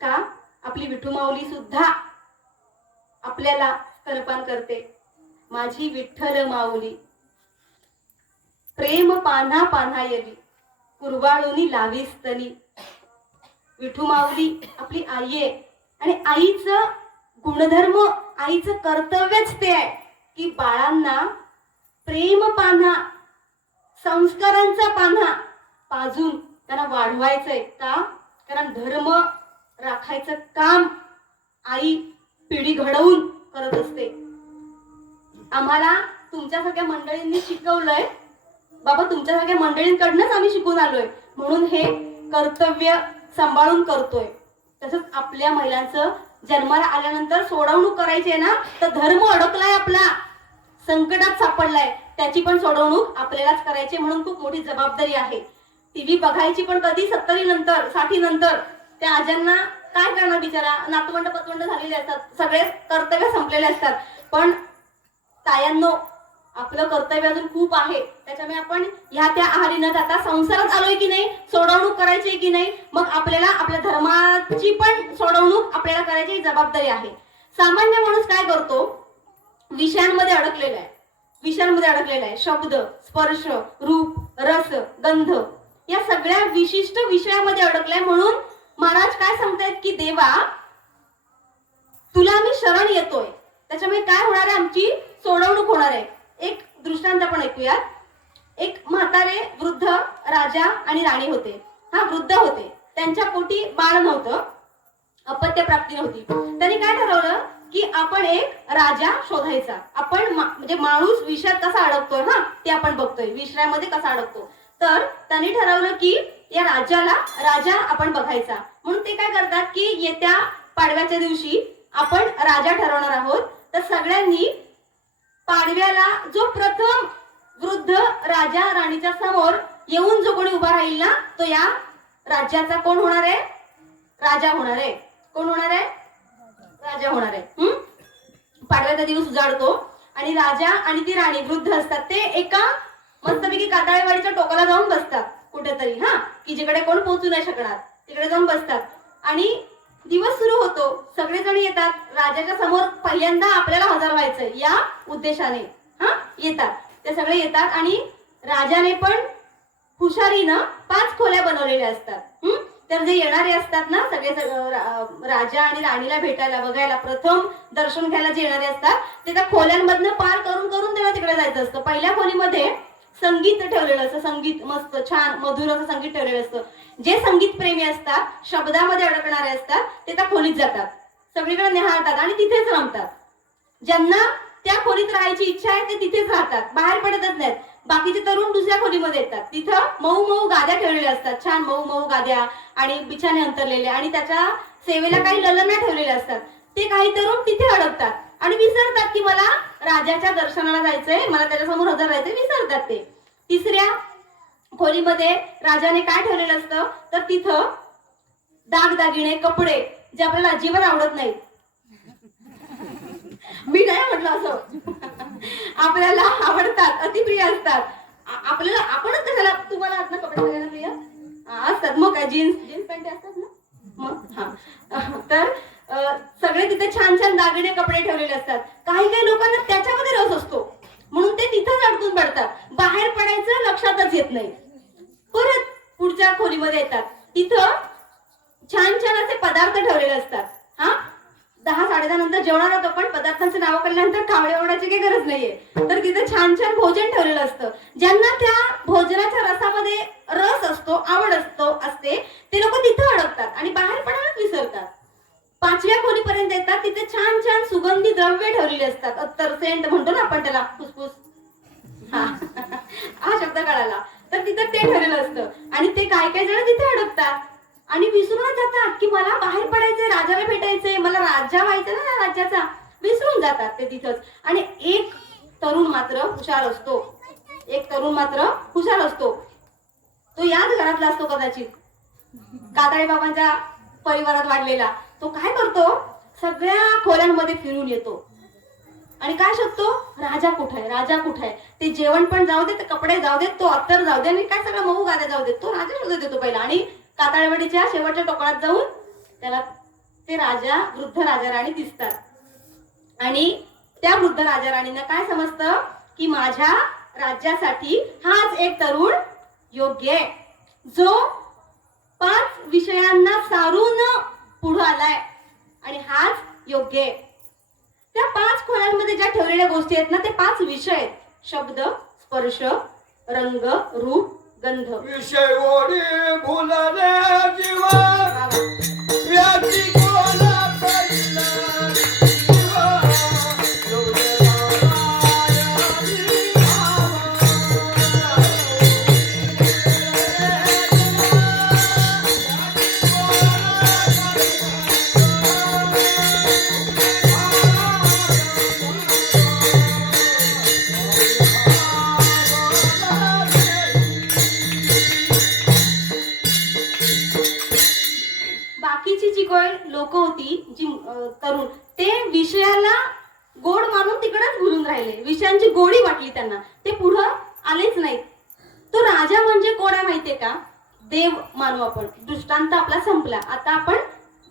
का? आपली विठू माऊली सुद्धा आपल्याला स्तनपान करते. माझी विठ्ठल माऊली प्रेम पान्हा पान्हा येली कुरवाळूनी लावी स्तनी. विठू माऊली आपली आई आहे आणि आईचं गुणधर्म, आईचं कर्तव्यच ते आहे की बाळांना प्रेम पान्हा, संस्कारांचा पान्हा पाजून त्यांना वाढवायचंय. का? कारण धर्म राखायचं काम आई पिढी घडवून करत असते. आम्हाला तुमच्यासारख्या मंडळींनी शिकवलंय बाबा, तुमच्यासारख्या मंडळींकडनंच आम्ही शिकून आलोय, म्हणून हे कर्तव्य सांभाळून करतोय. तसंच आपल्या महिलांचं जन्माला आल्यानंतर सोडवणूक करायची आहे ना, तर धर्म अडकलाय आपला, संकटात सापडलाय, त्याची पण सोडवणूक आपल्यालाच करायची. म्हणून खूप मोठी जबाबदारी आहे. टीव्ही बघायची पण कधी 70 नंतर, 60 नंतर. त्या आज्यांना काय करणार बिचारा, नातवंड पतवंड झालेले असतात, सगळे कर्तव्य संपलेले असतात. पण तायांनो, आपलं कर्तव्य अजून खूप आहे. त्याच्यामुळे आपण ह्या त्या आहारी न जाता संसारात आलोय की नाही, सोडवणूक करायची की नाही, मग आपल्याला आपल्या धर्माची पण सोडवणूक आपल्याला करायची जबाबदारी आहे. सामान्य माणूस काय करतो? विषयांमध्ये अडकलेला आहे. विषयांमध्ये अडकलेला आहे. शब्द, स्पर्श, रूप, रस, गंध या सगळ्या विशिष्ट विषयामध्ये अडकलाय. म्हणून महाराज काय सांगतायत की देवा, तुला आम्ही शरण येतोय. त्याच्यामुळे काय होणार आहे? आमची सोडवणूक होणार आहे. एक दृष्टांत आपण ऐकूयात. एक म्हातारे वृद्ध राजा आणि राणी होते. हा, वृद्ध होते. त्यांच्या पोटी बाळ नव्हतं, अपत्य प्राप्ती नव्हती. त्यांनी काय ठरवलं की आपण एक राजा शोधायचा. आपण म्हणजे माणूस विषयात कसा अडकतोय, हा ते आपण बघतोय, विषयामध्ये कसा अडकतो. तर त्यांनी ठरवलं की या राजा आपण बघायचा. म्हणून ते काय करतात की येत्या पाडव्याच्या दिवशी आपण राजा ठरवणार आहोत. तर सगळ्यांनी पाडव्याला जो प्रथम वृद्ध राजा राणीच्या समोर येऊन जो कोणी उभा राहील ना, तो या राज्याचा कोण होणार आहे? राजा होणार आहे. कोण होणार आहे? राजा होणार आहे. पाडव्याचा दिवस उजाडतो आणि राजा आणि ती राणी वृद्ध असतात. ते एका मस्तपैकी काटाळेवाडीच्या टोकाला जाऊन बसतात कुठेतरी, की जिकडे कोण पोहोचू नाही शकणार तिकडे जाऊन बसतात. आणि दिवस सुरू होतो. सगळेजण येतात राजाच्या समोर. पहिल्यांदा आपल्याला हजर व्हायचंय या उद्देशाने येतात. ते सगळे येतात आणि राजाने पण हुशारीनं 5 खोल्या बनवलेल्या असतात. तर जे येणारे असतात ना सगळे राजा आणि राणीला भेटायला बघायला प्रथम दर्शन घ्यायला जे येणारे असतात ते त्या खोल्यांमधनं पार करून करून त्यांना तिकडे जायचं असतं. पहिल्या खोलीमध्ये संगीत ठेवलेलं असतं. संगीत मस्त छान मधुर असं संगीत ठेवलेलं असतं. जे संगीत प्रेमी असतात, शब्दामध्ये अडकणारे असतात, ते त्या खोलीत जातात, सगळीकडे निहाळतात आणि तिथेच रमतात. ज्यांना त्या खोलीत राहायची इच्छा आहे ते तिथेच राहतात, बाहेर पडतच नाहीत. बाकीचे तरुण दुसऱ्या खोलीमध्ये येतात. तिथं मऊ मऊ गाद्या ठेवलेल्या असतात, छान मऊ मऊ गाद्या आणि बिछाने अंतरलेले, आणि त्याच्या सेवेला काही ललना ठेवलेल्या असतात. ते काही तरुण तिथे अडकतात आणि विसरतात की मला राजाच्या दर्शनाला जायचंय, मला त्याच्यासमोर हजर राहायचंय, विसरतात ते. तिसऱ्या खोलीमध्ये राजाने काय ठेवलेलं असतं तर तिथं दागदागिने कपडे जे आपल्याला अजिबात आवडत नाहीत. मी नाही म्हटलं असं, आपल्याला आवडतात, अतिप्रिय असतात. आपल्याला आपणच कशाला, तुम्हाला असं कपडे घालायला प्रिय असतात मग काय, जीन्स पॅन्ट असतात ना मग. तर सगळे तिथे छान छान दागिने कपडे ठेवलेले असतात. काही काही लोकांना त्याच्यामध्ये रस असतो म्हणून ते तिथंच अडकून पडतात, बाहेर पडायचं लक्षातच येत नाही. परत पुढच्या खोलीमध्ये येतात. तिथं छान छान असे पदार्थ ठेवलेले असतात. 10-10:30 नंतर जेवणार होतो, पण पदार्थांचे नाव कळल्यानंतर कावडे ओढायची काही गरज नाहीये. तर तिथे छान छान भोजन ठेवलेलं असतं. ज्यांना त्या भोजनाच्या रसामध्ये रस असतो, आवड असते, ते लोक तिथं अडकतात आणि बाहेर पडायलाच विसरतात. 5व्या खोलीपर्यंत येतात. तिथे छान छान सुगंधी द्रव्य ठेवलेली असतात. अत्तर, सेंट म्हणतो ना आपण त्याला, फुसफुस, हा शब्द कळाला. तर तिथं ते ठरलेलं असतं आणि ते काय काय जण तिथे अडकतात आणि विसरून जातात की मला बाहेर पडायचंय, राजाला भेटायचंय, मला राजा व्हायचं ना या राज्याचा. विसरून जातात ते तिथंच. आणि एक तरुण मात्र हुशार असतो. तो याच घरातला असतो कदाचित, कातळे बाबांच्या परिवारात वाढलेला. तो काय करतो, सगळ्या खोल्यांमध्ये फिरून येतो आणि काय शोधतो, राजा कुठे आहे. ते जेवण पण जाऊ दे, ते कपडे जाऊ देत, तो अत्तर जाऊ दे आणि काय सगळं मऊ गाद्या जाऊ देत, तो राजा शोधत येतो पहिला. आणि कातळवाडीच्या शेवटच्या टोकात जाऊन त्याला ते वृद्ध राजा राणी दिसतात. आणि त्या वृद्ध राजा राणींना काय समजतं की माझ्या राज्यासाठी हाच एक तरुण योग्य आहे, जो 5 विषयांना सारून पुढे आलाय आणि हाच योग्य आहे. त्या 5 खोल्यांमध्ये ज्या ठेवलेल्या गोष्टी आहेत ना, ते 5 विषय आहेत: शब्द, स्पर्श, रंग, रूप, गंध. विषय ओढी भुलले जीवा याची कोण पहिला जीवा बाकीची जी काही लोक होती, जी तरुण, ते विषयाला गोड मानून तिकडेच भुलून राहिले. विषयांची गोडी वाटली त्यांना, ते पुढं आलेच नाहीत. तो राजा म्हणजे कोण आहे माहितीये का? देव मानू आपण. दृष्टांत आपला संपला, आता आपण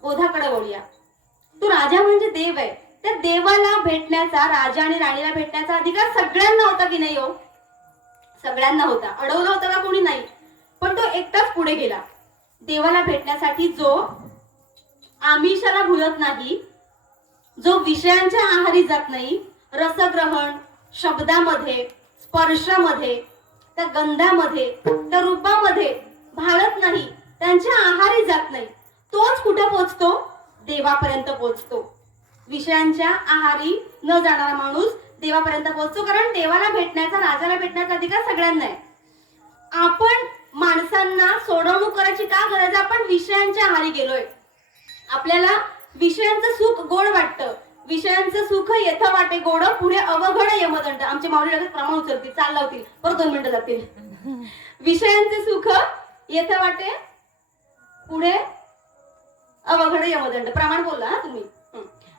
बोधाकडे वळूया. तो राजा म्हणजे देव आहे. त्या देवाला भेटण्याचा, राजा आणि राणीला भेटण्याचा अधिकार सगळ्यांना होता की नाही हो? सगळ्यांना होता. अडवलं होतं का कोणी? नाही. पण तो एकटाच पुढे गेला. देवाला भेटण्यासाठी जो आमिषाला भुलत नाही, जो विषयांच्या आहारी जात नाही, रसग्रहण, शब्दामध्ये, स्पर्शामध्ये, त्या गंधामध्ये, त्या रूपामध्ये भाळत नाही, त्यांच्या आहारी जात नाही, तोच कुठे पोचतो? देवापर्यंत पोचतो. विषयांच्या आहारी न जाणारा माणूस देवापर्यंत पोहोचतो, कारण देवाला भेटण्याचा, राजाला भेटण्याचा अधिकार सगळ्यांना आहे. आपण माणसांना सोडवणूक करायची का गरज आहे? आपण विषयांच्या आहारी गेलोय. आपल्याला विषयांचं सुख गोड वाटतं. विषयांचं सुख येथं वाटे गोड, पुढे अवघड यमदंड. आमचे माऊली लगेच प्रमाण उचलतील, चाल लावतील, परत 2 मिनिटं जातील. विषयांचे सुख येथं वाटे, पुढे अवघड यमदंड. प्रमाण बोलला हा तुम्ही.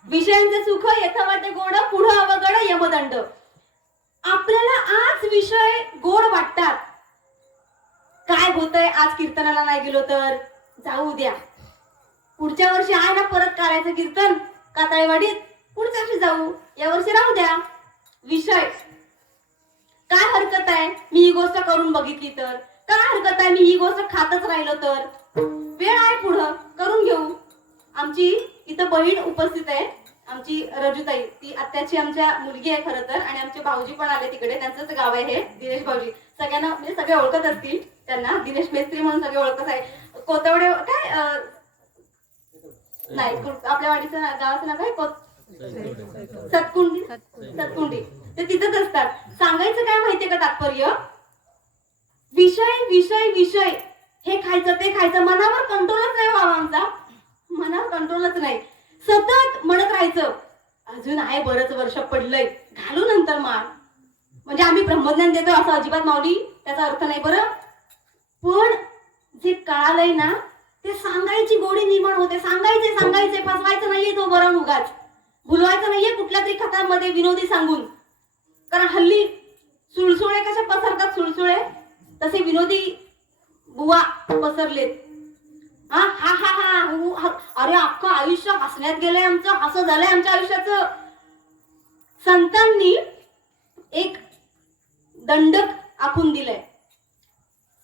विषयांचे सुख येथं वाटे गोड, पुढे अवघड यमदंड. आपल्याला आज विषय गोड वाटतात. काय होतंय, आज कीर्तनाला नाही गेलो तर जाऊ द्या, पुढच्या वर्षी आहे ना परत करायचं कीर्तन कातळेवाडीत, पुढच्या वर्षी जाऊ, या वर्षी राहू द्या. विषय काय हरकत आहे मी ही गोष्ट करून बघितली तर? काय हरकत आहे मी ही गोष्ट खातच राहिलो तर? वेळ आहे, पुढं करून घेऊ. आमची इथं बहीण उपस्थित आहे, आमची रजुताई. ती आत्याची आमच्या मुलगी आहे खरं तर, आणि आमचे भाऊजी पण आले तिकडे. त्यांचंच गाव आहे हे, दिनेश भाऊजी. सगळ्यांना म्हणजे सगळे ओळखत असतील त्यांना. दिनेश मेस्त्री म्हणून सगळे ओळखत आहे. कोतवडे काय नाही, आपल्या वाडीचं गावाचं नाव काय? सतकुंडी. सतकुंडी ते तिथंच असतात. सांगायचं काय माहितीये का तात्पर्य? विषय विषय विषय, हे खायचं ते खायचं, मनावर कंट्रोलच नाही व्हावा आमचा. मनावर कंट्रोलच नाही, सतत म्हणत राहायचं अजून आहे बरंच वर्ष पडलंय, घालू नंतर मार. म्हणजे आम्ही ब्रह्मज्ञान देतो असं अजिबात माऊली त्याचा अर्थ नाही बरं. पण जे कळालंय ना ते सांगायची गोडी निर्माण होते. सांगायचे सांगायचे, फसवायचं नाहीये तो बरं उगाच, भुलवायचं नाहीये कुठल्या तरी कथांमध्ये विनोदी सांगून. कारण हल्ली सुळसुळे कशा पसरतात, सुळसुळे तसे विनोदी बुवा पसरलेत. हा हा हा हा, अरे अख्खं आयुष्य हसण्यात गेलंय आमचं, असं झालंय आमच्या आयुष्याचं. संतांनी एक दंडक आखून दिलंय.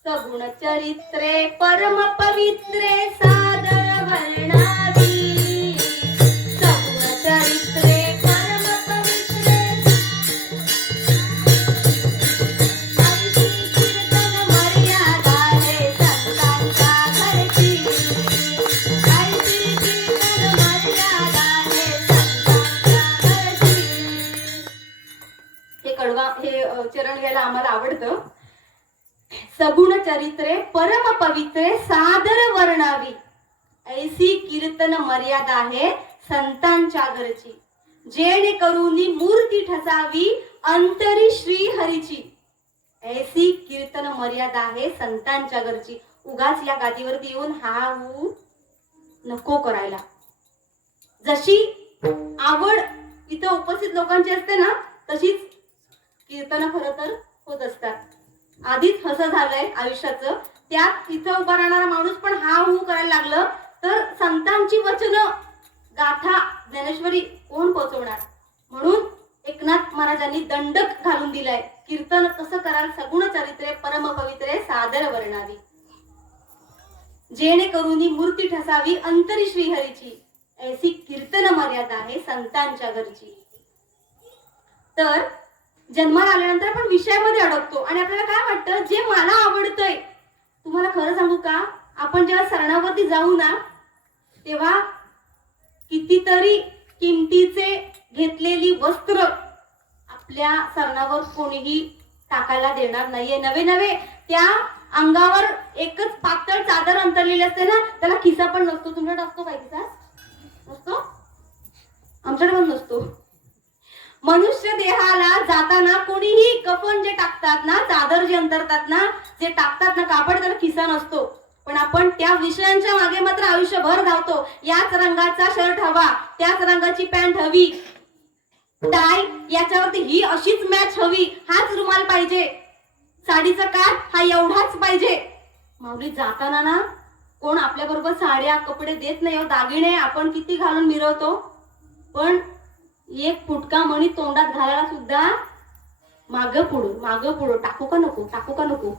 सगुण चरित्रे परम पवित्रे सादर वर्णावी. सगुण चरित्रे परम पवित्रे कीर्तन मर्यादा हे संतांच्या घरची. कीर्तन मर्यादा हे संतांच्या घरची. हे कडवा हे चरण घ्यायला आम्हाला आवडतं. सगुण चरित्रे परम पवित्रे सादर वर्णावी, ऐसी कीर्तन मर्यादा आहे संतांच्या घरची. जेणेकरून मूर्ती ठसावी अंतरी श्री हरीची. ऐसी कीर्तन मर्यादा आहे संतांच्या घरची. उगाच या गादीवरती येऊन हा हू नको करायला. जशी आवड इथं उपस्थित लोकांची असते ना, तशीच कीर्तन खरं तर होत असतात. आधीच हसं झालंय आयुष्याचं, त्यात तिथं उभा राहणारा माणूस पण हा हू करायला लागलं तर संतांची वचन गाथा ज्ञानेश्वरी कोण पोहोचवणार? म्हणून एकनाथ महाराजांनी दंडक घालून दिलाय. कीर्तन कसं कराल? सगुण चरित्रे परम पवित्रे सादर वर्णावी, जेणेकरून मूर्ती ठसावी अंतरी श्रीहरीची. ऐसी कीर्तन मर्यादा आहे संतांच्या घरची. तर जन्माला आल्यानंतर आपण विषयामध्ये अडकतो आणि आपल्याला काय वाटतं जे मला आवडतंय. तुम्हाला खरं सांगू का, आपण जेव्हा सरणावरती जाऊ ना तेव्हा कितीतरी किमतीचे घेतलेली वस्त्र आपल्या सरणावर कोणीही टाकायला देणार नाहीये. नवे नवे त्या अंगावर एकच पातळ चादर अंतरलेली असते ना, त्याला खिसा पण नसतो. तुमच्याकडे असतो काय खिसा? नसतो, आमच्याकडे पण नसतो. मनुष्य देहाला जाताना कोणीही कफन जे टाकतात ना, चादर जे अंतरतात ना, जे टाकतात ना कापड, त्याला खिसा नसतो. पण आपण त्या विषयांच्या मागे मात्र आयुष्यभर धावतो. याच रंगाचा शर्ट हवा, त्याच रंगाची पॅन्ट हवी, टाय याच्यावरती ही अशीच मॅच हवी, हाच रुमाल पाहिजे, साडीचा काठ हा एवढाच पाहिजे. माऊली जाताना ना कोण आपल्या बरोबर साड्या कपडे देत नाही. दागिने आपण किती घालून मिरवतो, पण एक फुटका मणी तोंडात घालायला सुद्धा मागं पुढं टाकू का नको, टाकू का नको,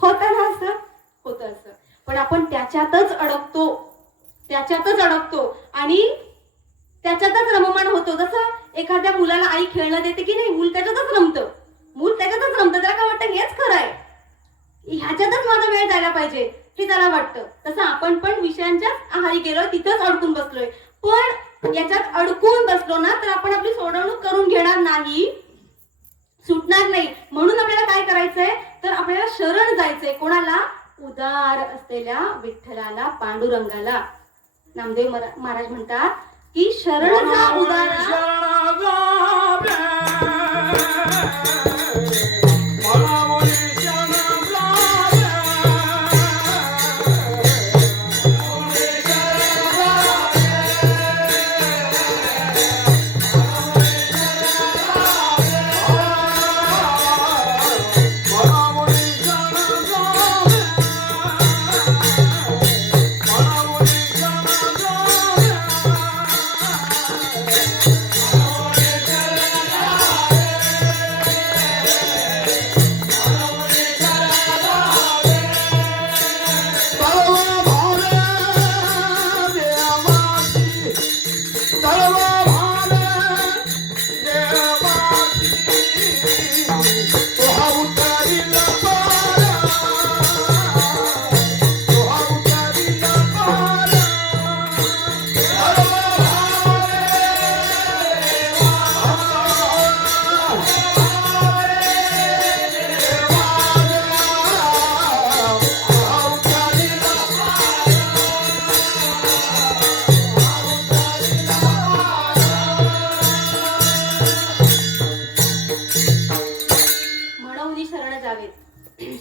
होत ना असं, होत असं. पण आपण त्याच्यातच अडकतो आणि त्याच्यातच रममाण होतो. जसं एखाद्या मुलाला आई खेळणं देते की नाही, मूल त्याच्यातच रमतं. त्याला काय वाटतं हेच खरं आहे, ह्याच्यातच माझा वेळ जायला पाहिजे हे त्याला वाटतं. तसं आपण पण विषयांच्याच आहारी गेलोय, तिथंच अडकून बसलोय. पण याच्यात अडकून बसलो ना तर आपण आपली सोडवणूक करून घेणार नाही. सुटणार नाही. म्हणून आपल्याला काय करायचंय, तर आपल्याला शरण जायचंय. कोणाला? उदार असलेल्या विठ्ठलाला, पांडुरंगाला. नामदेव महाराज म्हणतात की शरण जा उदारा.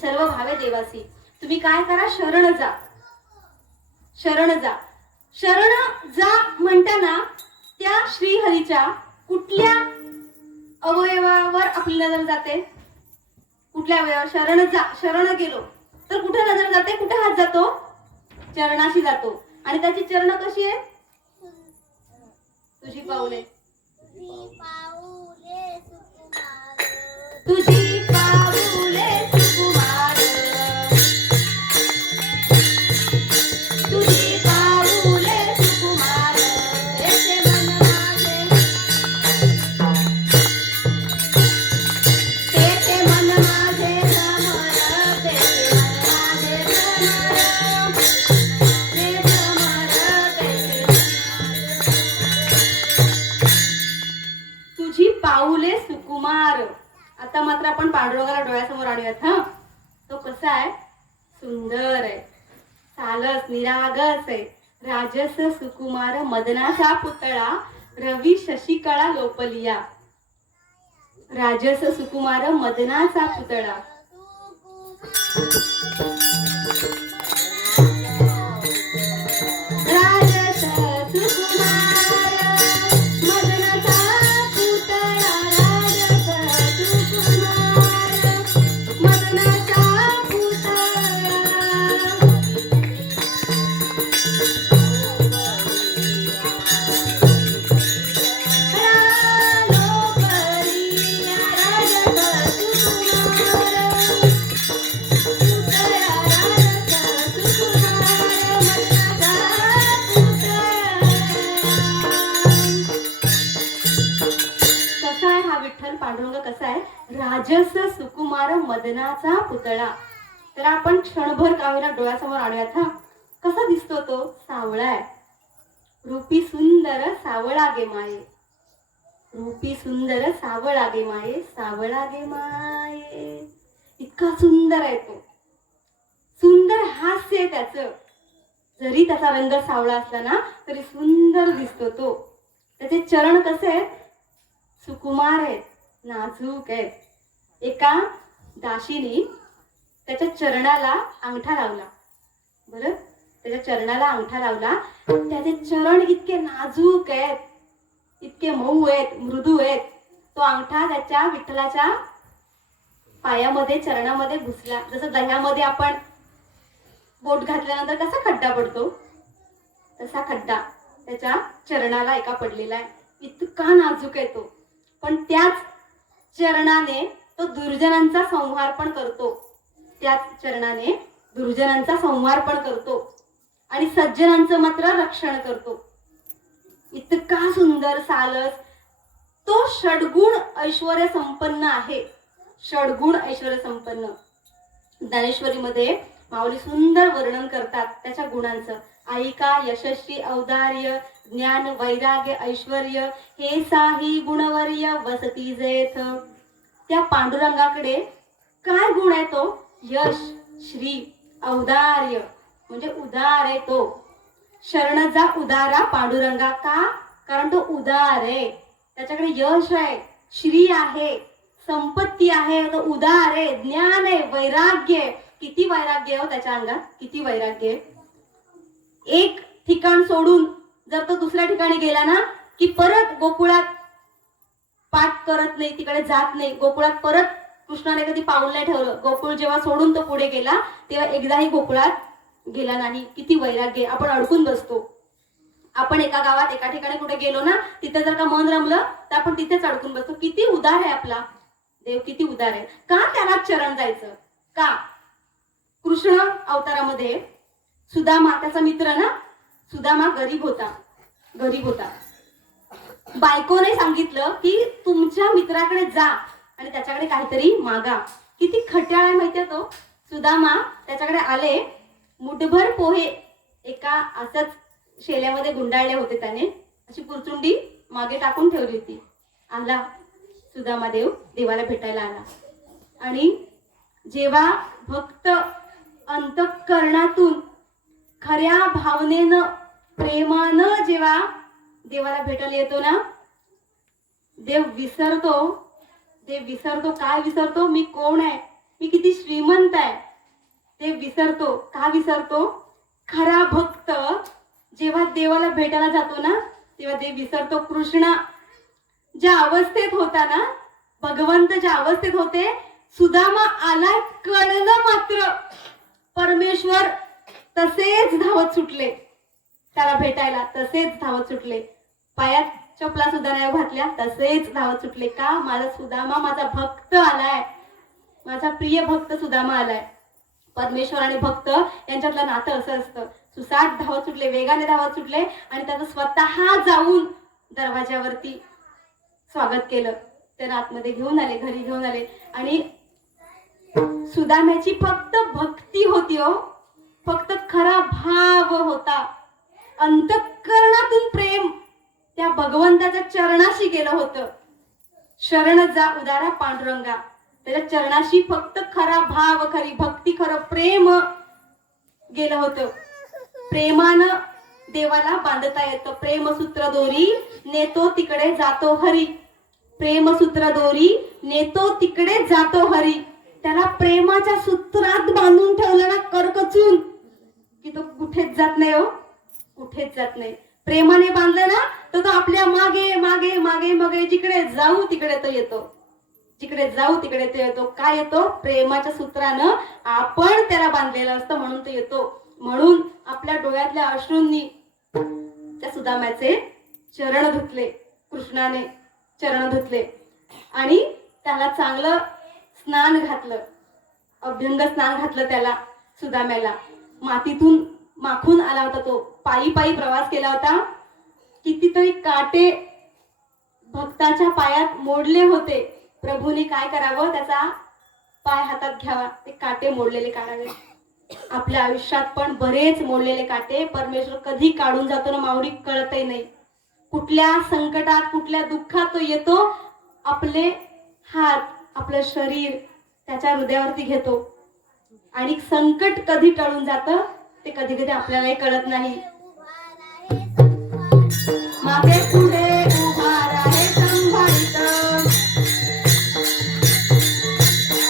सर्व भावे देवासी. तुम्ही काय करा, शरण जा. शरण जा. शरण जा म्हणताना त्या श्रीहरीच्या कुठल्या अवयवावर आपली नजर जाते? कुठल्या अवयवावर? शरण जा. शरण गेलो तर कुठे नजर जाते? कुठे हात जातो? चरणाशी जातो. आणि त्याची चरण कशी आहे? तुझी पाऊले. तुझी पाऊले सुकुमार. तुझी पाऊले सुकुमार. तेचे मन माझे. तेचे मन माझे भ्रमर. तेचे मन माझे भ्रमर. ते भ्रमर तेचे. तुझी पाऊले सुकुमार. आता मात्र आपण पांडुरंगाला डोळ्यासमोर आणूयात. हा, तो कसा आहे? सुंदर आहे. सालस निरागस आहे. राजस सुकुमार मदनाचा पुतळा. रवी शशिकळा लोपलिया. राजस सुकुमार मदनाचा पुतळा. राजस सुकुमार मदनाचा पुतळा. राजस सुकुमार मदनाचा पुतळा. लोपलिया. राजस सुकुमार पुतळा. राजस सुकुमार कसा आहे हा विठ्ठल पांडुरंग? कसा आहे? राजस सुकुमार मदनाचा पुतळा. तर आपण क्षणभर कावेना डोळ्यासमोर आणूयात. हा, कसा दिसतो तो? सावळा आहे. रूपी सुंदर सावळा गे माये. रूपी सुंदर सावळा गे माये. सावळा गे माये. इतका सुंदर आहे तो. सुंदर हास्य आहे त्याचं. जरी त्याचा रंग सावळा असला ना तरी सुंदर दिसतो तो. त्याचे चरण कसे आहेत? सुकुमार आहेत, नाजूक आहेत. एका दासीने त्याच्या चरणाला अंगठा लावला. बरं, त्याच्या चरणाला अंगठा लावला. त्याचे चरण इतके नाजूक आहेत, इतके मऊ आहेत, मृदू आहेत. तो अंगठा त्याच्या विठ्ठलाच्या पायामध्ये, चरणामध्ये घुसला. जसं दह्यामध्ये आपण बोट घातल्यानंतर कसा खड्डा पडतो, तसा खड्डा त्याच्या चरणाला एका पडलेला आहे. इतका नाजूक आहे तो. पण त्याच चरणाने तो दुर्जनांचा संहार पण करतो. त्याच चरणाने दुर्जनांचा संहार पण करतो आणि सज्जनांचं मात्र रक्षण करतो. इतका सुंदर सालस तो. षडगुण ऐश्वर्य संपन्न आहे. षडगुण ऐश्वर्य संपन्न. ज्ञानेश्वरीमध्ये माऊली सुंदर वर्णन करतात त्याच्या गुणांचं. ऐका यशस्वी औदार्य ज्ञान वैराग्य ऐश्वर्य हे साही गुणवर्य वसती जेथ. त्या पांडुरंगाकडे काय गुण आहे तो? यश, श्री, औदार्य, म्हणजे उदार आहे तो. शरण जा उदारा पांडुरंगा. का? कारण तो उदार आहे. त्याच्याकडे यश आहे, श्री आहे, संपत्ती आहे, तो उदार आहे, ज्ञान आहे, वैराग्य आहे. किती वैराग्य आहे हो त्याच्या अंगात, किती वैराग्य आहे. एक ठिकाण सोडून जर तो दुसऱ्या ठिकाणी गेला ना की परत गोकुळात पाठ करत नाही, तिकडे जात नाही. गोकुळात परत कृष्णाने कधी पाऊल नाही ठेवलं. गोकुळ जेव्हा सोडून तो पुढे गेला तेव्हा एकदाही गोकुळात गेला नाही. किती वैराग्य. आपण अडकून बसतो. आपण एका गावात एका ठिकाणी कुठे गेलो ना, तिथे जर का मन रमलं तर आपण तिथेच अडकून बसतो. किती उदार आहे आपला देव, किती उदार आहे. का त्याला चरण जायचं? का? कृष्ण अवतारामध्ये सुदामा त्याचा मित्र ना, सुदामा गरीब होता. गरीब होता. बायकोने सांगितलं की तुमच्या मित्राकडे जा आणि त्याच्याकडे काहीतरी मागा. किती खट्याळ आहे माहितीये तो सुदामा. त्याच्याकडे आले, मुठभर पोहे एका असंच शेल्यामध्ये गुंडाळले होते त्याने, अशी पुरचुंडी मागे टाकून ठेवली होती. आला सुदामा देवाला भेटायला आला. आणि जेव्हा भक्त अंतःकरणातून खऱ्या भावनेनं प्रेमानं जेव्हा देवाला भेटायला येतो ना, देव विसरतो. देव विसरतो. काय विसरतो? मी कोण आहे, मी किती श्रीमंत आहे, देव विसरतो. का विसरतो? खरा भक्त जेव्हा देवाला भेटायला जातो ना तेव्हा देव विसरतो. कृष्ण ज्या अवस्थेत होता ना, भगवंत ज्या अवस्थेत होते, सुदामा आला कळलं मात्र परमेश्वर तसेच धावत सुटले त्याला भेटायला. तसेच धावत सुटले. पायात चपला सुद्धा नाही घातल्या, तसेच धावत सुटले. का? माझा सुदामा, माझा भक्त आलाय, माझा प्रिय भक्त सुदामा आलाय. परमेश्वर आणि भक्त यांच्यातलं नातं असं असतं. सुसाट धावत सुटले, वेगाने धावत सुटले आणि त्याचं स्वतः जाऊन दरवाज्यावरती स्वागत केलं. त्याला आतमध्ये घेऊन आले, घरी घेऊन आले. आणि सुदाम्याची फक्त भक्ती होती हो, फक्त खरा भाव होता. अंतःकरणातून प्रेम त्या भगवंताच्या चरणाशी गेलं होतं. शरण जा उदारा पांडुरंगा. त्याच्या चरणाशी फक्त खरा भाव, खरी भक्ती, खरं प्रेम गेलं होतं. प्रेमानं देवाला बांधता येतं. प्रेमसूत्र दोरी नेतो तिकडे जातो हरी. प्रेमसूत्र दोरी नेतो तिकडे जातो हरी. त्याला प्रेमाच्या सूत्रात बांधून ठेवलं ना करकचून की तो कुठेच जात नाही हो, कुठेच जात नाही. प्रेमाने बांधलं ना तर तो आपल्या मागे मागे मागे मागे जिकडे जाऊ तिकडे तो येतो. जिकडे जाऊ तिकडे तो येतो. काय येतो? प्रेमाच्या सूत्रानं आपण त्याला बांधलेलं असतं म्हणून तो येतो. म्हणून आपल्या डोळ्यातल्या अश्रूंनी त्या सुदाम्याचे चरण धुतले. कृष्णाने चरण धुतले आणि त्याला चांगलं स्नान घातलं. अभ्यंग स्नान घातलं त्याला, सुदाम्याला. मातीतून माखून आला होता तो. पायी पायी प्रवास केला होता. कितीतरी काटे भक्ताच्या पायात मोडले होते. प्रभूने काय करावं? त्याचा पाय हातात घ्यावा, ते काटे मोडलेले काढावे. आपल्या आयुष्यात पण बरेच मोडलेले काटे परमेश्वर कधी काढून जातो ना माऊली कळतही नाही. कुठल्या संकटात, कुठल्या दुःखात तो येतो, आपले हात, आपलं शरीर त्याच्या हृदयावरती घेतो आणि संकट कधी टळून जातं ते कधी कधी आपल्यालाही कळत नाही. मागे पुढे उभा राहे संभाळित,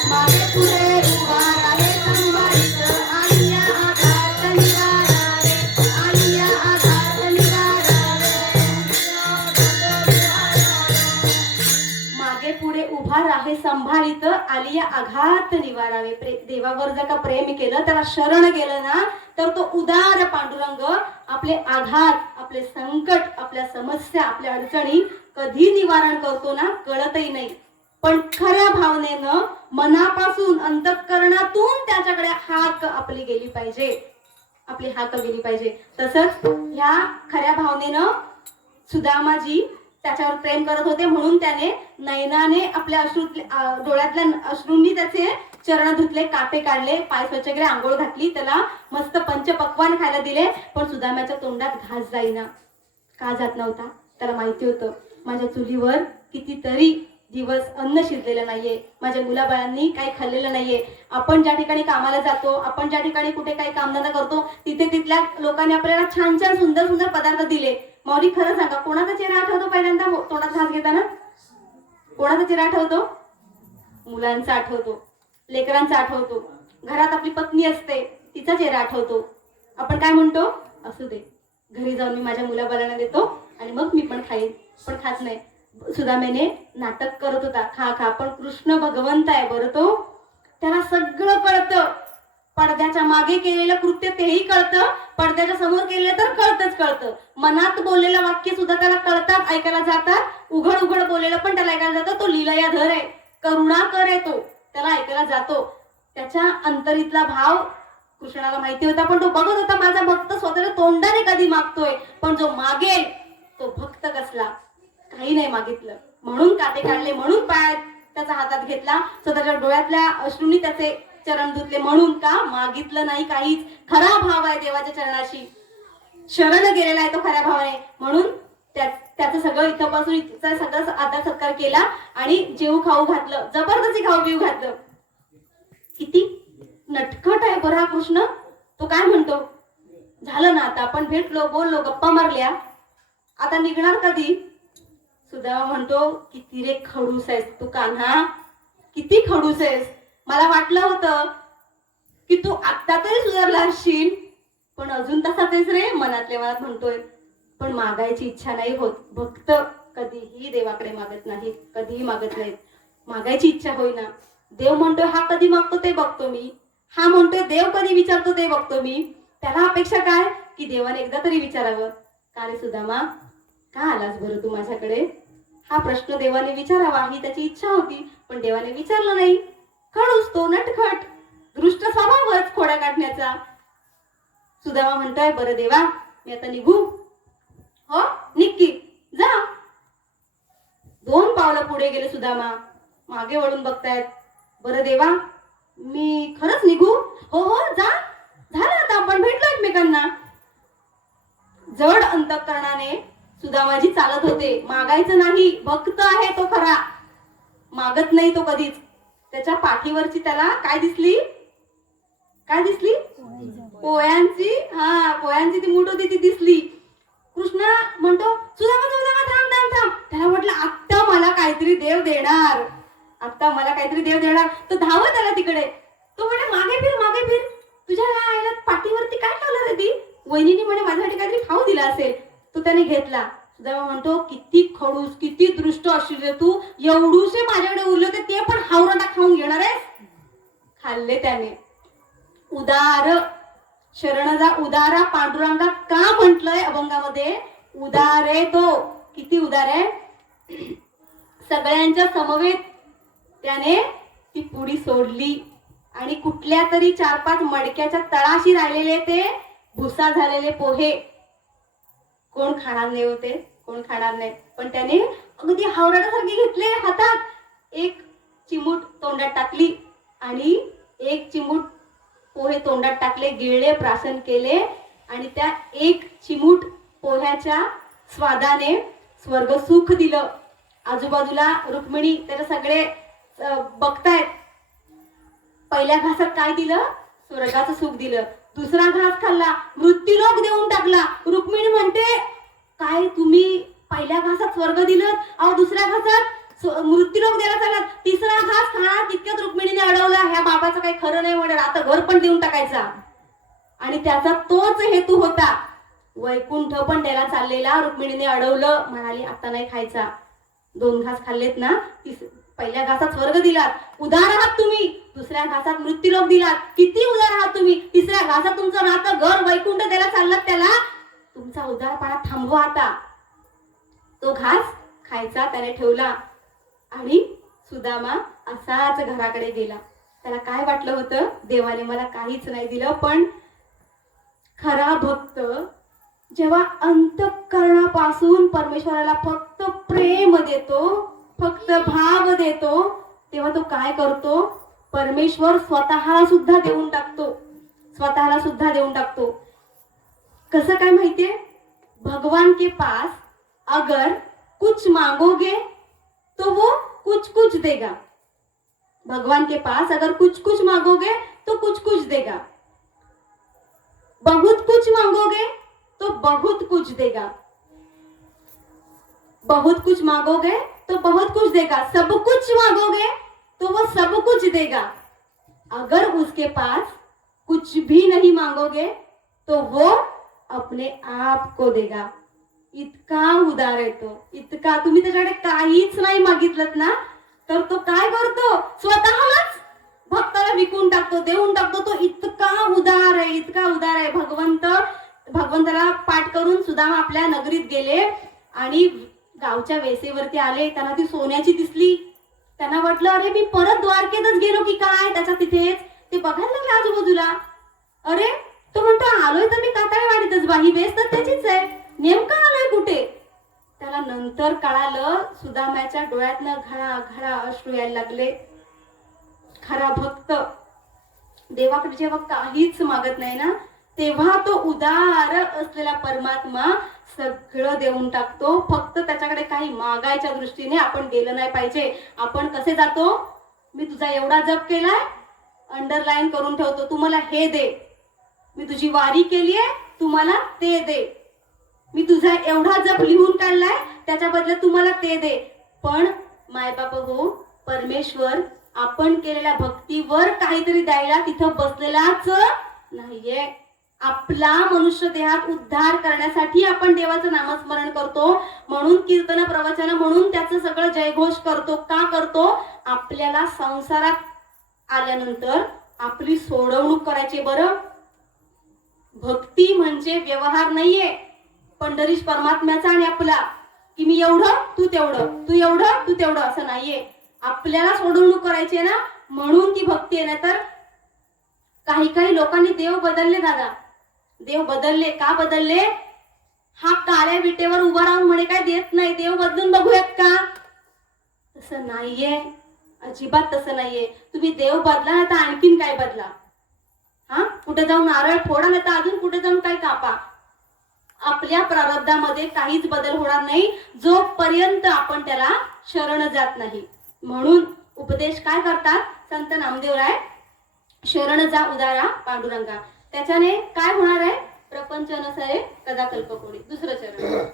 मागे पुढे उभा राहे संभाळित, आणि या आघात निवारावे, आणि या आघात निवारावे. मागे पुढे उभा राहे संभाळित, आलिया आघात निवारावे. देवावर जर का प्रेम केलं, त्याला शरण गेलं ना तर तो उदार पांडुरंग आपले आघात, आपले संकट, आपल्या समस्या, आपल्या अडचणी कधी निवारण करतो ना कळतही नाही. पण खऱ्या भावनेनं मनापासून अंतःकरणातून त्याच्याकडे हाक आपली गेली पाहिजे, आपली हाक गेली पाहिजे. तसंच ह्या खऱ्या भावनेनं सुदामाजी त्याच्यावर प्रेम करत होते म्हणून त्याने नयनाने आपल्या डोळ्यातल्या अश्रूंनी त्याचे चरण धुतले, काटे काढले, पाय स्वच्छ केले, आंघोळ घातली, त्याला मस्त पंचपक्वान खायला दिले. पण सुदाम्याच्या तोंडात घास जाईना. का जात नव्हता? त्याला माहिती होतं माझ्या चुलीवर कितीतरी दिवस अन्न शिजलेलं नाहीये, माझ्या मुलाबाळांनी काही खाल्लेलं नाहीये. आपण ज्या ठिकाणी कामाला जातो, आपण ज्या ठिकाणी कुठे काही कामधंदा करतो, तिथे तिथल्या लोकांनी आपल्याला छान छान सुंदर सुंदर पदार्थ दिले. माऊली खरं सांगा, कोणाचा चेहरा आठवतो पहिल्यांदा तोंडात घास घेताना? कोणाचा चेहरा आठवतो? मुलांचा आठवतो, लेकरांचा आठवतो, घरात आपली पत्नी असते तिचा चेहरा आठवतो. आपण काय म्हणतो? असू दे, घरी जाऊन मी माझ्या मुलाबाळांना देतो आणि मग मी पण खाईन. पण खात नाही. सुदामेने नाटक करत होता, खा खा. पण कृष्ण भगवंत आहे बरं, तो त्याला सगळं कळतं. पडद्याच्या मागे केलेलं कृत्य तेही कळतं, पडद्याच्या समोर केलेलं तर कळतं. मनात बोललेलं वाक्य सुद्धा त्याला कळतात, ऐकायला जातात. उघड उघड बोललेलं पण त्याला ऐकायला जातं. तो लीलयाधर आहे, करुणाकर आहे, तो त्याला ऐकायला जातो. त्याच्या अंतरीतला भाव कृष्णाला माहिती होता, पण तो बघत होता माझा भक्त स्वतःच्या तोंडाने कधी मागतोय, पण जो मागेल तो भक्त कसला. काही नाही मागितलं, म्हणून काटे काढले, म्हणून पाय त्याचा हातात घेतला, स्वतःच्या डोळ्यातल्या अश्रूंनी त्याचे चरण धुतले. म्हणून का? मागितलं नाही काहीच. खरा भाव आहे देवाच्या चरणाशी, शरण गेलेला आहे तो खऱ्या भावाने. म्हणून त्याचं सगळं इथपासून इथचा सगळं आदर सत्कार केला आणि जेऊ खाऊ घातलं, जबरदस्ती खाऊ पिऊ घातलं. किती नटखट आहे बरं हा कृष्ण. तो काय म्हणतो? झालं ना, आता आपण भेटलो, बोललो, गप्पा मारल्या, आता निघणार कधी? सुदामा म्हणतो, किती रे खडूस आहेस तू कान्हा, किती खडूस आहेस. मला वाटलं होतं की तू आत्ता तरी सुधारला असशील, पण अजून तसाच आहेस रे. मनातल्या मनात म्हणतोय. पण मागायची इच्छा नाही होत. भक्त कधीही देवाकडे मागत नाही, कधीही मागत नाहीत. मागायची इच्छा होईना. देव म्हणतोय हा कधी मागतो ते बघतो मी, हा म्हणतोय देव कधी विचारतो ते बघतो मी. त्याला अपेक्षा काय की देवाने एकदा तरी विचारावं, का रे सुदामा, का आलास बरं तू माझ्याकडे? हा प्रश्न देवाने विचारावा ही त्याची इच्छा होती, पण देवाने विचारलं नाही. खडूस तो, नटखट, दृष्ट स्वभावच खोड्या काढण्याचा. सुदामा म्हणतोय, बरं देवा मी आता निघू? हो निक्की, जा. 2 पावलं पुढे गेले सुदामा, मागे वळून बघतायत. बरं देवा मी खरंच निघू? हो हो जा, झालं आता आपण भेटलो एकमेकांना. जड अंतःकरणाने सुदामाजी चालत होते. मागायचं नाही, भक्त आहे तो खरा, मागत नाही तो कधीच. त्याच्या पाठीवरची त्याला काय दिसली? काय दिसली? पोयांची. हा, पोयांची ती मूठ होती ती दिसली. कृष्ण म्हणतो, सुदामा सुदामा थांब थांब थांब. त्याला म्हटलं आत्ता मला काहीतरी देव देणार, आत्ता मला काहीतरी देव देणार. तो धावत आला तिकडे. तो म्हणे मागे फिर मागे फिर, तुझ्या आईला पाठीवरती काय ठेवलं रे ती? वहिनीने म्हणे माझ्यासाठी काहीतरी खाऊ दिला असेल. तो त्याने घेतला. सुदामा म्हणतो, किती खडूस, किती दृष्ट असशील रे तू, एवढूसे माझ्याकडे उरले होते ते पण हावरटा खाऊन घेणार आहेस? खाल्ले त्याने. उदार शरणजा उदारा पांडुरंगा का म्हटलंय अभंगामध्ये? उदार आहे तो. किती उदार आहे. सगळ्यांच्या समवेत त्याने ती पुडी सोडली आणि कुठल्या तरी 4-5 मडक्याच्या तळाशी राहिलेले ते भुसा झालेले पोहे कोण खाणार नाही होते, कोण खाणार नाही, पण त्याने अगदी हावराडासारखे घेतले हातात. 1 चिमूट तोंडात टाकली आणि 1 चिमूट पोहे तोंडात टाकले, गिळले, प्राशन केले आणि त्या 1 चिमूट पोह्याच्या स्वादाने स्वर्ग सुख दिलं. आजूबाजूला रुक्मिणी त्याला सगळे बघतायत. पहिल्या घासात काय दिलं? स्वर्गाचं सुख दिलं. दुसरा घास खाल्ला, मृत्यूलोक देऊन टाकला. रुक्मिणी म्हणते, काय तुम्ही पहिल्या घासात स्वर्ग दिलं, अहो दुसऱ्या घासात मृत्यूलोक द्यायला चाललात, तिसरा घास खाणार तितक्यात रुक्मिणीने अडवला. ह्या बाबाचं काही खरं नाही म्हणे, आता घर पण देऊन टाकायचा. आणि त्याचा तोच हेतू होता. वैकुंठ पण द्यायला चाललेला, रुक्मिणीने अडवलं, म्हणाली आता नाही खायचा. 2 घास खाल्लेत ना, पहिल्या घासात स्वर्ग दिलात, उदार आहात तुम्ही. दुसऱ्या घासात मृत्यूलोक दिलात, किती उदार आहात तुम्ही. तिसऱ्या घासात तुमचं नातं घर वैकुंठ द्यायला चाललात, त्याला तुमचा उदारपणा थांबवा आता. तो घास खायचा त्याने ठेवला आणि सुदामा असाच घराकडे गेला. त्याला काय वाटलं होतं, देवाने मला काहीच नाही दिलं. पण खरा भक्त जेव्हा अंतःकरणापासून परमेश्वराला फक्त प्रेम देतो, फक्त भाव देतो, तेव्हा तो काय करतो, परमेश्वर स्वतःला सुद्धा देऊन टाकतो, स्वतःला सुद्धा देऊन टाकतो. कसं काय माहितीये? भगवान के पास अगर कुछ मांगोगे तो वो कुछ कुछ देगा. भगवान के पास अगर कुछ कुछ मांगोगे तो कुछ कुछ देगा. बहुत कुछ मांगोगे तो बहुत कुछ देगा. बहुत कुछ मांगोगे तो बहुत कुछ देगा. सब कुछ मांगोगे तो वो सब कुछ देगा. अगर उसके पास कुछ भी नहीं मांगोगे तो वो अपने आप को देगा. इतका उदार आहे तो. इतका. तुम्ही त्याच्याकडे काहीच नाही मागितलं ना तर तो काय करतो, स्वतःलाच भक्ताला विकून टाकतो, देऊन टाकतो. तो इतका उदार आहे, इतका उदार आहे. भगवंताला पाठ करून सुदामा आपल्या नगरीत गेले आणि गावच्या वेसेवरती आले. त्यांना ती सोन्याची दिसली. त्यांना वाटलं अरे मी परत द्वारकेतच गेलो की काय. त्याच्या तिथेच ते बघायला लागले आजूबाजूला. अरे तो म्हणतो आलोय तर मी काताळवाडीतच बा, ही वेस तर त्याचीच आहे, नेमका आलोय कुठे. त्याला नंतर कळालं, सुदाम्याच्या डोळ्यातनं घळा घळा अश्रू यायला लागले. खरा भक्त देवाकडे जेव्हा काहीच मागत नाही ना तेव्हा तो उदार असलेला परमात्मा सगळं देऊन टाकतो. फक्त त्याच्याकडे काही मागायच्या दृष्टीने आपण गेलं नाही पाहिजे. आपण कसे जातो, मी तुझा एवढा जप केलाय, अंडरलाईन करून ठेवतो, तू मला हे दे. मी तुझी वारी केलीये, तू मला ते दे. मी तुझा एवढा जप लिहून काढलाय, त्याच्या बदल्यात तू मला ते दे. पण मायबाप हो, परमेश्वर आपण केलेल्या भक्तीवर काहीतरी द्यायला तिथं बसलेलाच नाहीये. आपला मनुष्य देहात उद्धार करण्यासाठी आपण देवाचं नामस्मरण करतो, म्हणून कीर्तन प्रवचन म्हणून त्याचं सगळं जयघोष करतो. का करतो, आपल्याला संसारात आल्यानंतर आपली सोडवणूक करायची. बरं, भक्ती म्हणजे व्यवहार नाहीये पंढरीश परमात्म्याचा आणि आपला, की मी एवढं तू तेवढं, तू एवढं तू तेवढं, असं नाहीये. आपल्याला सोडवणूक करायची आहे ना, म्हणून ती भक्ती आहे. नाही तर काही काही लोकांनी देव बदलले दादा, देव बदलले. का बदलले, हा काळ्या विटेवर उभा राहून म्हणे काय देत नाही, देव बदलून बघूयात का. तसं नाहीये, अजिबात तसं नाहीये. तुम्ही देव बदला ना तर आणखीन काय बदला. हा, कुठे जाऊन नारळ फोडा ना तर अजून कुठे जाऊन काय कापा. आपल्या प्रारब्धामध्ये काहीच बदल होणार नाही जोपर्यंत आपण त्याला शरण जात नाही. म्हणून उपदेश काय करतात संत नामदेवराय, शरण जा उदारा पांडुरंगा. त्याच्याने काय होणार आहे, प्रपंच नसरे कदा कल्पकोणी. दुसरं चरण,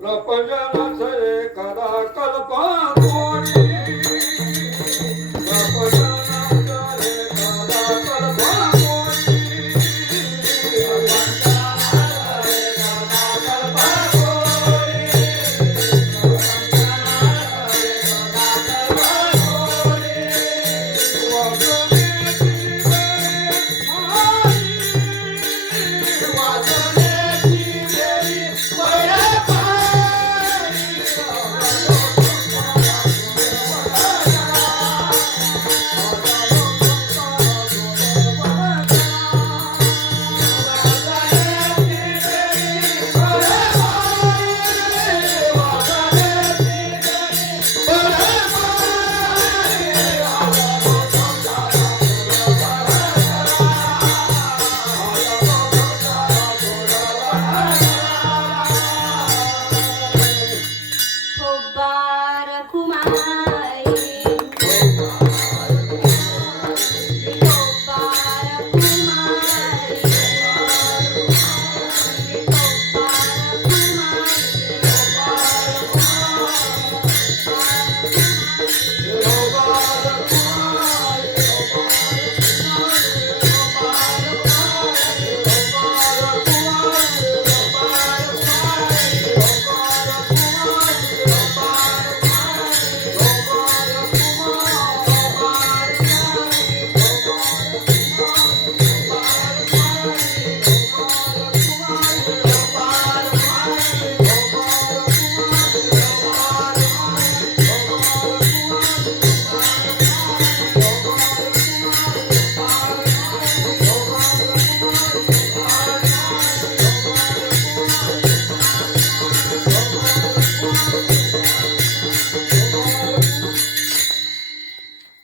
प्रपंच नसरे कदा कल्पकोणी.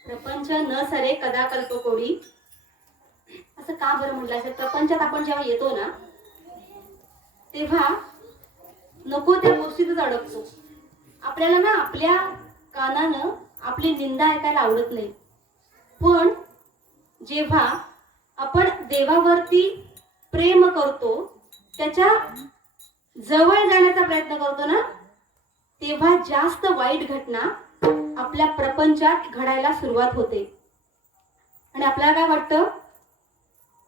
प्रपंच नसरे कदा कल्पकोणी. असं का बरं म्हटलं असेल. प्रपंचात आपण जेव्हा येतो ना तेव्हा नको त्या गोष्टीतच अडकतो. आपल्याला ना आपल्या कानानं आपली निंदा ऐकायला आवडत नाही. पण जेव्हा आपण देवावरती प्रेम करतो, त्याच्या जवळ जाण्याचा प्रयत्न करतो ना, तेव्हा जास्त वाईट घटना आपल्या प्रपंचात घडायला सुरुवात होते. आणि आपल्याला काय वाटतं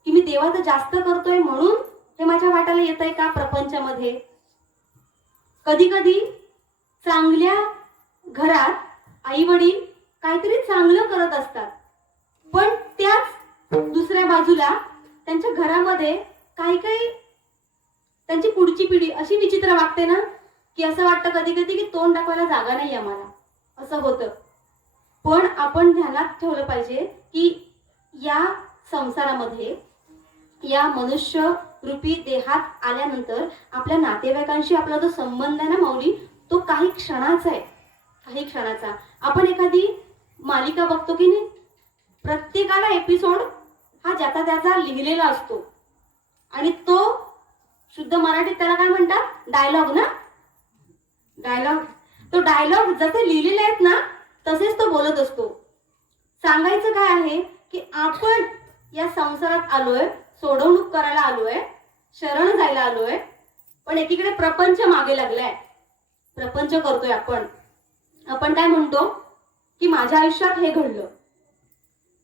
की मी देवाचं जास्त करतोय म्हणून हे माझ्या वाट्याला येत आहे का प्रपंचामध्ये. कधी कधी चांगल्या घरात आई वडील काहीतरी चांगलं करत असतात, पण त्याच दुसऱ्या बाजूला त्यांच्या घरामध्ये काही काही त्यांची पुढची पिढी अशी विचित्र वागते ना, की असं वाटतं कधी कधी की तोंड दाखवायला जागा नाही आम्हाला, असं होतं. पण आपण ध्यानात ठेवलं पाहिजे की या संसारामध्ये, या मनुष्य रूपी देहात आल्यानंतर आपल्या नातेवाईकांशी आपला जो संबंध आहे ना माऊली, तो काही क्षणाचा आहे, काही क्षणाचा. आपण एखादी मालिका बघतो की नाही, प्रत्येकाला एपिसोड हा ज्याचा त्याचा लिहिलेला असतो आणि तो शुद्ध मराठीत त्याला काय म्हणतात, डायलॉग ना, डायलॉग. तो डायलॉग जसे लिहिलेले आहेत ना तसेच तो बोलत असतो. सांगायचं काय आहे की आपण या संसारात आलोय, सोडवणूक करायला आलोय, शरण जायला आलोय, पण एकीकडे प्रपंच मागे लागलाय, प्रपंच करतोय आपण. आपण काय म्हणतो की माझ्या आयुष्यात हे घडलं,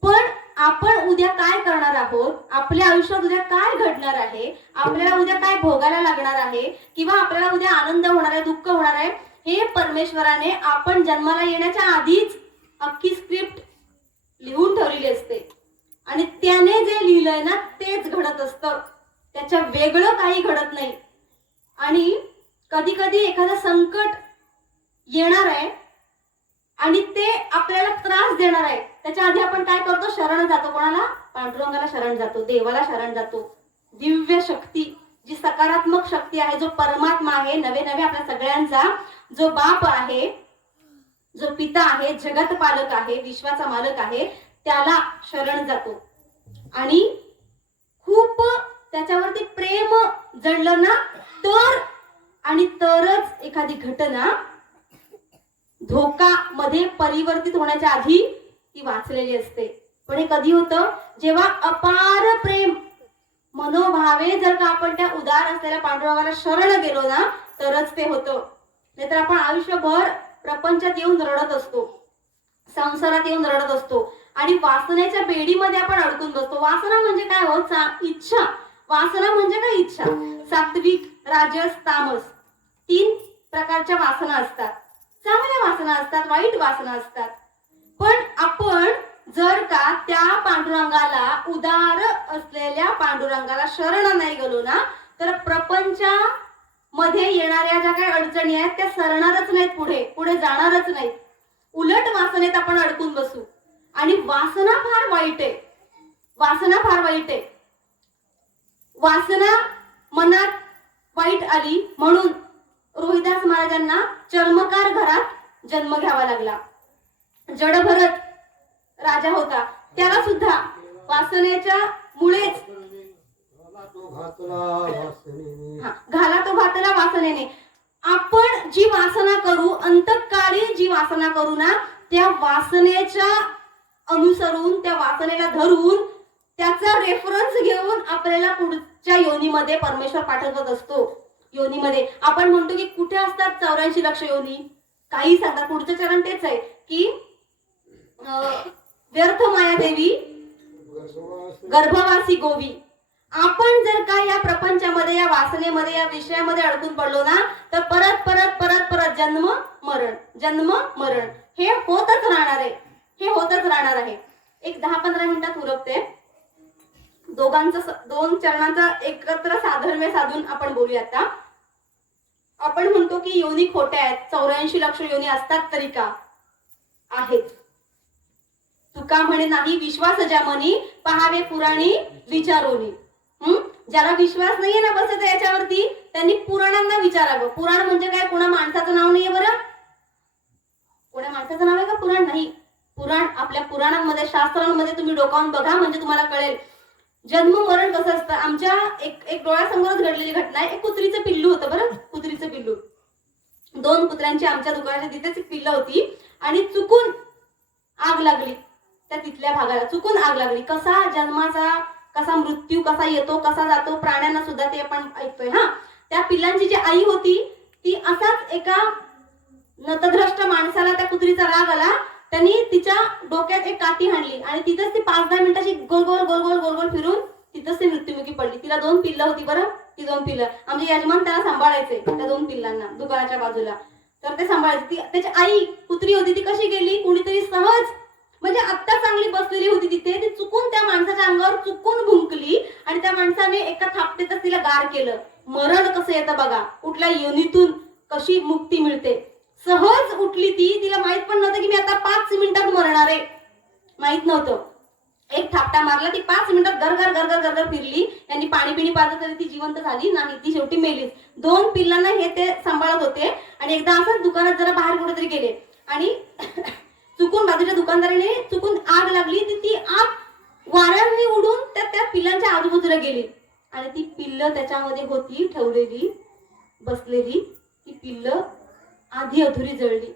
पण आपण उद्या काय करणार आहोत, आपल्या आयुष्यात उद्या काय घडणार आहे, आपल्याला उद्या काय भोगायला लागणार आहे, किंवा आपल्याला उद्या आनंद होणार आहे, दुःख होणार आहे, हे परमेश्वराने आपण जन्माला येण्याच्या आधीच अख्खी स्क्रिप्ट लिहून ठेवलेली असते. आणि त्याने जे लिहिलंय ना तेच घडत असतं, त्याच्या वेगळं काही घडत नाही. आणि कधी कधी एखादं संकट येणार आहे आणि ते आपल्याला त्रास देणार आहे, त्याच्या आधी आपण काय करतो, शरण जातो. कोणाला? पांडुरंगाला शरण जातो, देवाला शरण जातो. दिव्य शक्ती, जी सकारात्मक शक्ती आहे, जो परमात्मा आहे, नवे नवे आपल्या सगळ्यांचा जो बाप आहे, जो पिता आहे, जगत पालक आहे, विश्वाचा मालक आहे, त्याला शरण जातो. आणि खूप त्याच्यावरती प्रेम जडलं ना तर, आणि तरच एखादी घटना धोका मध्ये परिवर्तित होण्याच्या आधी ती वाचलेली असते. पण हे कधी होतं, जेव्हा अपार प्रेम मनोभावे जर का आपण त्या उदार असलेल्या पांडुरंगाला शरण गेलो ना तरच ते होतं. नाहीतर आपण आयुष्यभर प्रपंचात येऊन रडत असतो, संसारात येऊन रडत असतो आणि वासनेच्या बेडीमध्ये आपण अडकून बसतो. वासना म्हणजे काय हो? इच्छा. वासना म्हणजे काय? इच्छा. सात्विक, राजस, तामस, 3 प्रकारच्या वासना असतात. चांगल्या वासना असतात, वाईट वासना असतात. पण आपण जर का त्या पांडुरंगाला, उदार असलेल्या पांडुरंगाला शरण नाही गेलो ना तर प्रपंचामध्ये येणाऱ्या ज्या काही अडचणी आहेत त्या सरणारच नाहीत, पुढे जाणारच नाहीत. उलट वासनेत आपण अडकून बसू. आणि वासना फार वाईट आहे, वासना फार वाईट आहे. वासना मनात वाईट आली म्हणून रोहिदास महाराजांना चर्मकार घरात जन्म घ्यावा लागला. जडभरत राजा होता, त्याला सुद्धा वासनेच्या मुळेच घाला तो घातला वासनेने. आपण जी वासना करू, अंतःकाळी जी वासना करू ना, त्या वासनेच्या अनुसरून, त्या वासनेला धरून, त्याचा रेफरन्स घेऊन आपल्याला पुढच्या योनीमध्ये परमेश्वर पाठवत असतो. योनीमध्ये आपण म्हणतो की कुठे असतात 84 लक्ष योनी, काही सांगतात. पुढचं चरण तेच आहे की व्यर्थ मायादेवी, गर्भवासी गोवी. आपण जर का या प्रपंचामध्ये, या वासनेमध्ये, या विषयामध्ये अडकून पडलो ना तर परत परत परत परत जन्म मरण, जन्म मरण हे होतच राहणार आहे, हे होतच राहणार आहे. एक 10-15 मिनिटात उरकते. दोन चरणांचा एकत्र साधर्म्य साधून आपण बोलूया. आता आपण म्हणतो की योनी खोट्या आहेत, 84 लक्ष योनी असतात तरी का? आहेत. तुका म्हणे नाही विश्वास ज्या मनी, पहावे पुराणी विचारोनी. ज्याला विश्वास नाहीये ना बसत याच्यावरती, त्यांनी पुराणांना विचारावं. पुराण म्हणजे काय? कोणा माणसाचं नाव नाहीये बरं, कोणा माणसाचं नाव आहे का पुराण? नाही. पुराण आपल्या पुराणांमध्ये, शास्त्रांमध्ये तुम्ही डोकावून बघा म्हणजे तुम्हाला कळेल जन्म मरण कसं असतं. आमच्या एक डोळ्यासमोरच घडलेली घटना आहे. एक कुत्रीचं पिल्लू होतं बरं, कुत्रीचं पिल्लू. 2 कुत्र्यांची आमच्या दुकानाच्या तिथेच एक पिल्लं होती आणि चुकून आग लागली त्या तिथल्या भागाला, चुकून आग लागली. कसा जन्माचा, कसा मृत्यू कसा येतो कसा जातो प्राण्यांना सुद्धा ते आपण ऐकतोय. हा, त्या पिल्लांची जी आई होती ती असाच एका नतद्रष्ट माणसाला त्या कुत्रीचा राग आला, त्यांनी तिच्या डोक्यात एक काठी हाणली आणि तिथंच ती 5-10 मिनिटाची गोल गोल गोल गोल गोल गोल फिरून तिथंच ती मृत्युमुखी पडली. तिला 2 पिल्लं होती बरं. ती 2 पिल्लं आमचे यजमान त्याला सांभाळायचे, त्या 2 पिल्लांना दुकानाच्या बाजूला. तर ते सांभाळायचे. त्याची आई कुत्री होती ती कशी गेली, कुणीतरी सहज म्हणजे आत्ता चांगली बसलेली होती तिथे, ती चुकून त्या माणसाच्या अंगावर चुकून भुंकली आणि त्या माणसाने एका थापटेतच तिला गार केलं. मरण कसं येतं बघा, कुठल्या योनीतून कशी मुक्ती मिळते. सहज उठली ती, तिला माहित पण नव्हतं की मी आता 5 मिनिटात मरणार आहे, माहित नव्हतं. एक थापटा मारला, ती 5 मिनिटात गरगर गरगर गरगर फिरली. यांनी पाणी पिणी पाजलं तरी ती जिवंत झाली नाही, ती शेवटी मेलीच. 2 पिल्लांना हे ते सांभाळत होते आणि एकदा असंच दुकानात जरा बाहेर कुठेतरी गेले आणि चुकून बाजूच्या दुकानदाराने चुकून आग लागली. ती आग वाऱ्याने उडून त्या पिल्लांच्या आजूबाजूला गेली आणि ती पिल्लं त्याच्यामध्ये होती ठेवलेली बसलेली. ती पिल्लं आधी अधुरी जळली.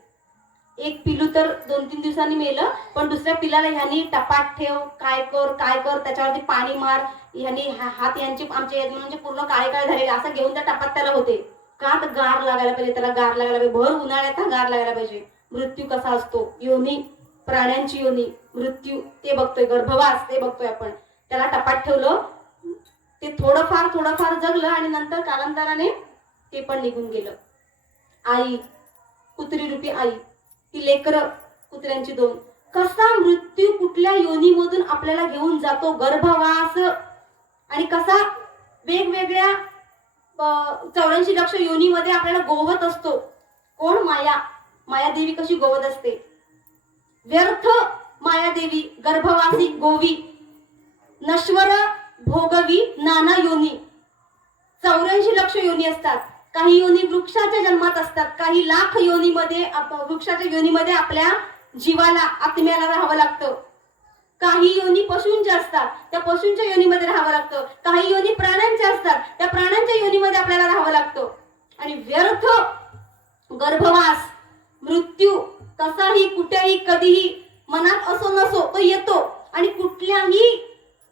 एक पिल्लू तर 2-3 दिवसांनी मेलं, पण दुसऱ्या पिल्लाला ह्यांनी टपाट ठेव, काय कर त्याच्यावरती पाणी मार, ह्यांनी हात यांचे आमच्या यजमानांचे पूर्ण काळे काळे झालेले असं घेऊन त्या टपात त्याला होते. का तर गार लागायला पाहिजे, त्याला गार लागायला पाहिजे, भर उन्हाळ्यात हा गार लागायला पाहिजे. मृत्यू कसा असतो, योनी, प्राण्यांची योनी, मृत्यू ते बघतोय, गर्भवास ते बघतोय आपण. त्याला टपात ठेवलं, ते थोडंफार जगलं आणि नंतर कालांतराने ते पण निघून गेलं. आई, कुत्री रूपी आई, ती लेकरं कुत्र्यांची 2, कसा मृत्यू कुठल्या योनीमधून आपल्याला घेऊन जातो, गर्भवास, आणि कसा वेगवेगळ्या 84 लक्ष योनीमध्ये आपल्याला गोवत असतो. कोण? मायादेवी कशी गोवत असते, व्यर्थ मायादेवी, गर्भवासी गोवी, नश्वर भोगवी नाना योनी. 84 लक्ष योनी असतात. काही योनी वृक्षाच्या जन्मात असतात, काही लाख योनीमध्ये वृक्षाच्या योनीमध्ये आपल्या जीवाला, आत्म्याला राहावं लागतं. काही योनी पशूंच्या असतात, त्या पशूंच्या योनीमध्ये राहावं लागतं. काही योनी प्राण्यांच्या असतात, त्या प्राण्यांच्या योनीमध्ये आपल्याला राहावं लागतं. आणि व्यर्थ गर्भवास, मृत्यू कसाही कुठेही कधीही मनात असो नसो तो येतो आणि कुठल्याही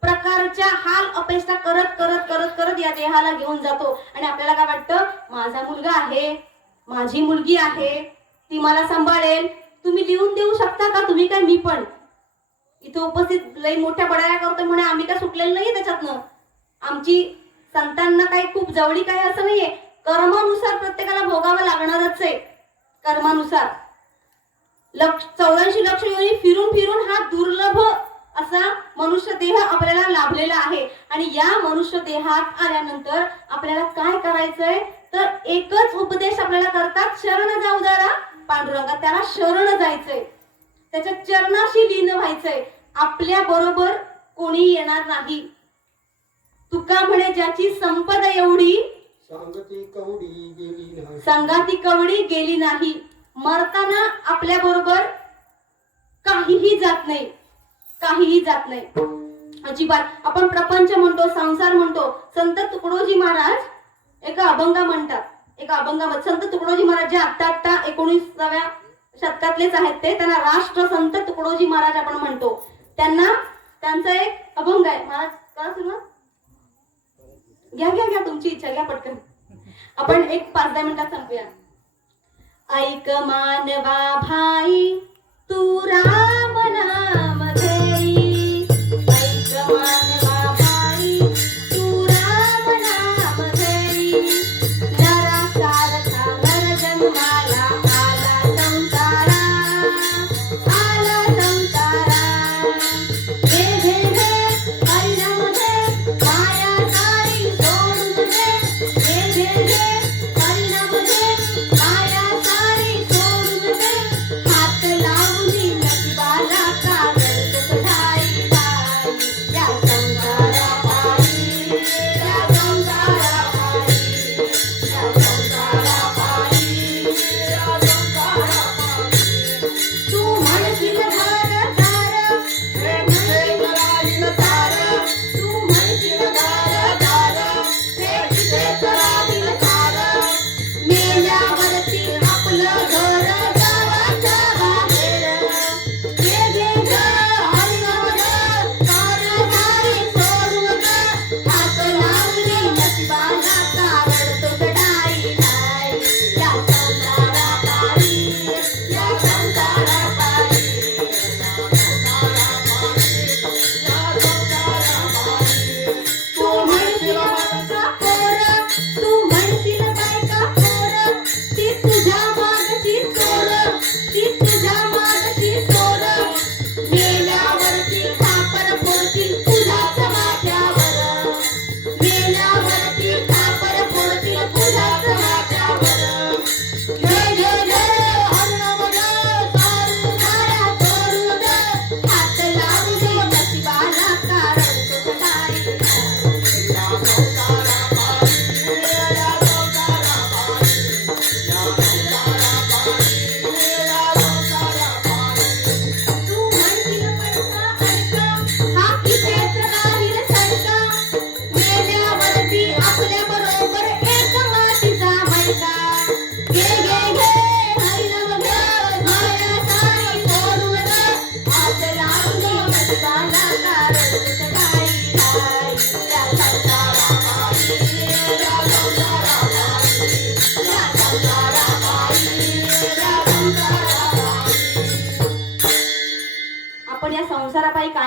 प्रकारच्या हाल अपेक्षा करत करत करत करत या देहाला घेऊन जातो. आणि आपल्याला काय वाटतं, माझा मुलगा आहे, माझी मुलगी आहे, ती मला सांभाळेल. तुम्ही लिहून देऊ शकता का? तुम्ही काय, मी पण इथे उपस्थित लई मोठ्या बडाया करतोय म्हणे आम्ही काय सुटलेलं नाहीये त्याच्यातनं. आमची संतांना काही खूप जवळी काही असं नाहीये. कर्मानुसार प्रत्येकाला भोगावं लागणारच आहे. कर्मानुसार 84 लक्ष योनी फिरून फिरून हा दुर्लभ असा मनुष्य देह आपल्याला लाभलेला आहे. आणि या मनुष्य देहात आल्यानंतर आपल्याला काय करायचंय, तर एकच उपदेश आपल्याला करतात, शरण जाऊ द्याला पांडुरंगा. त्याला शरण जायचंय, त्याच्या चरणाशी लीन व्हायचंय. आपल्या बरोबर कोणी येणार नाही. तुका म्हणे ज्याची संपदा एवढी, संगाती कवडी गेली नाही. मरताना आपल्या बरोबर काहीही जात नाही, काहीही जात नाही अजिबात. आपण प्रपंच म्हणतो, संसार म्हणतो. संत तुकडोजी महाराज एका अभंगा म्हणतात, एका अभंगामध्ये संत तुकडोजी महाराज जे आता 19व्या शतकातलेच आहेत, ते त्यांना राष्ट्र संत तुकडोजी महाराज आपण म्हणतो. त्यांचा एक अभंग आहे. महाराज करा सुरुवात, घ्या तुमची इच्छा, घ्या पटकन. आपण एक 5-10 मिनिटात संपूया. ऐक मानवा भाई तू राम नाम घेई, ऐक मानवा भाई तू राम नाम घेई. नरा सारखा नर जन्माला आला संसारा, आला संसारा. घे घे घे हरिनाम घे, माया सारी सोडून दे. घे घे घे हरिनाम घे, माया सारी सोडून दे. हात लावून नशिबा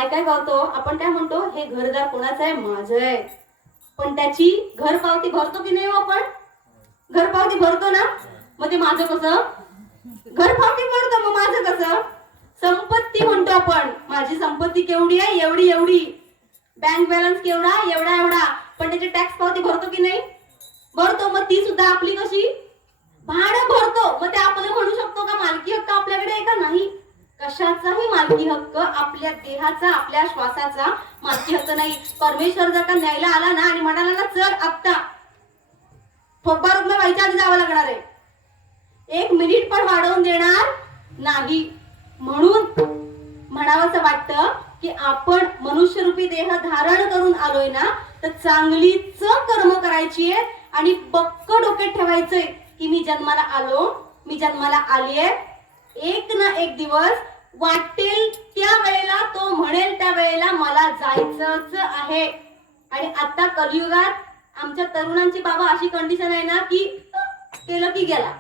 काय काय करतो आपण, काय म्हणतो, हे घरदार कोणाचं आहे, माझं आहे. पण त्याची घर पावती भरतो की नाही हो आपण? घर पावती भरतो ना. मग ते माझं कसं? घर पावती भरतो, मग माझं कसं? संपत्ती म्हणतो आपण, माझी संपत्ती केवढी आहे, एवढी एवढी. बँक बॅलन्स केवढा, एवढा एवढा. पण त्याची टॅक्स पावती भरतो की नाही? भरतो. मग ती सुद्धा आपली कशी? भाडं भरतो. मग ते आपलं म्हणू शकतो का मालकी हक्क आपल्याकडे आहे का? नाही. कशाचाही मालकी हक्क, आपल्या देहाचा, आपल्या श्वासाचा मालकी हक्क नाही. परमेश्वर जर का न्यायला आला ना आणि म्हणाला ना, चल आत्ता, ठोकबा रुग्ण व्हायच्या आधी जावं लागणार आहे, 1 मिनिट पण वाढवून देणार नाही. म्हणून म्हणावंसं वाटतं की आपण मनुष्यरूपी देह धारण करून आलोय ना, तर चांगलीच कर्म करायची आहे आणि बक्क डोक्यात ठेवायचंय की मी जन्माला आलो, मी जन्माला आलीये. एक ना एक दिवस वाटेल त्या वेळेला, तो म्हणेल त्या वेळेला मला जायचंच आहे. आणि आता कलियुगात आमच्या तरुणांची बाबा अशी कंडिशन आहे ना की केलं की गेला.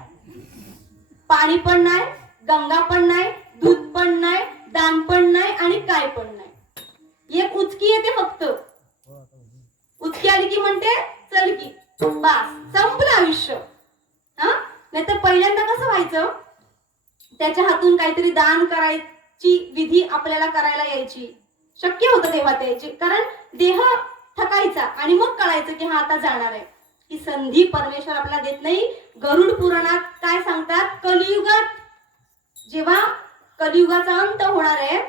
पाणी पण नाही, गंगा पण नाही, दूध पण नाही, दान पण नाही आणि काय पण नाही. एक उचकी येते फक्त. उचकी आली की म्हणते चल की, बस संपलं आयुष्य. हा, नाहीतर पहिल्यांदा कसं व्हायचं, त्याच्या हातून काहीतरी दान करायची विधी आपल्याला करायला यायची. शक्य होतं तेव्हा त्याची, कारण देह थकायचा आणि मग कळायचं की हा आता जाणार आहे. ही संधी परमेश्वर आपल्याला देत नाही. गरुड पुराणात काय सांगतात, कलियुगात जेव्हा कलियुगाचा अंत होणार आहे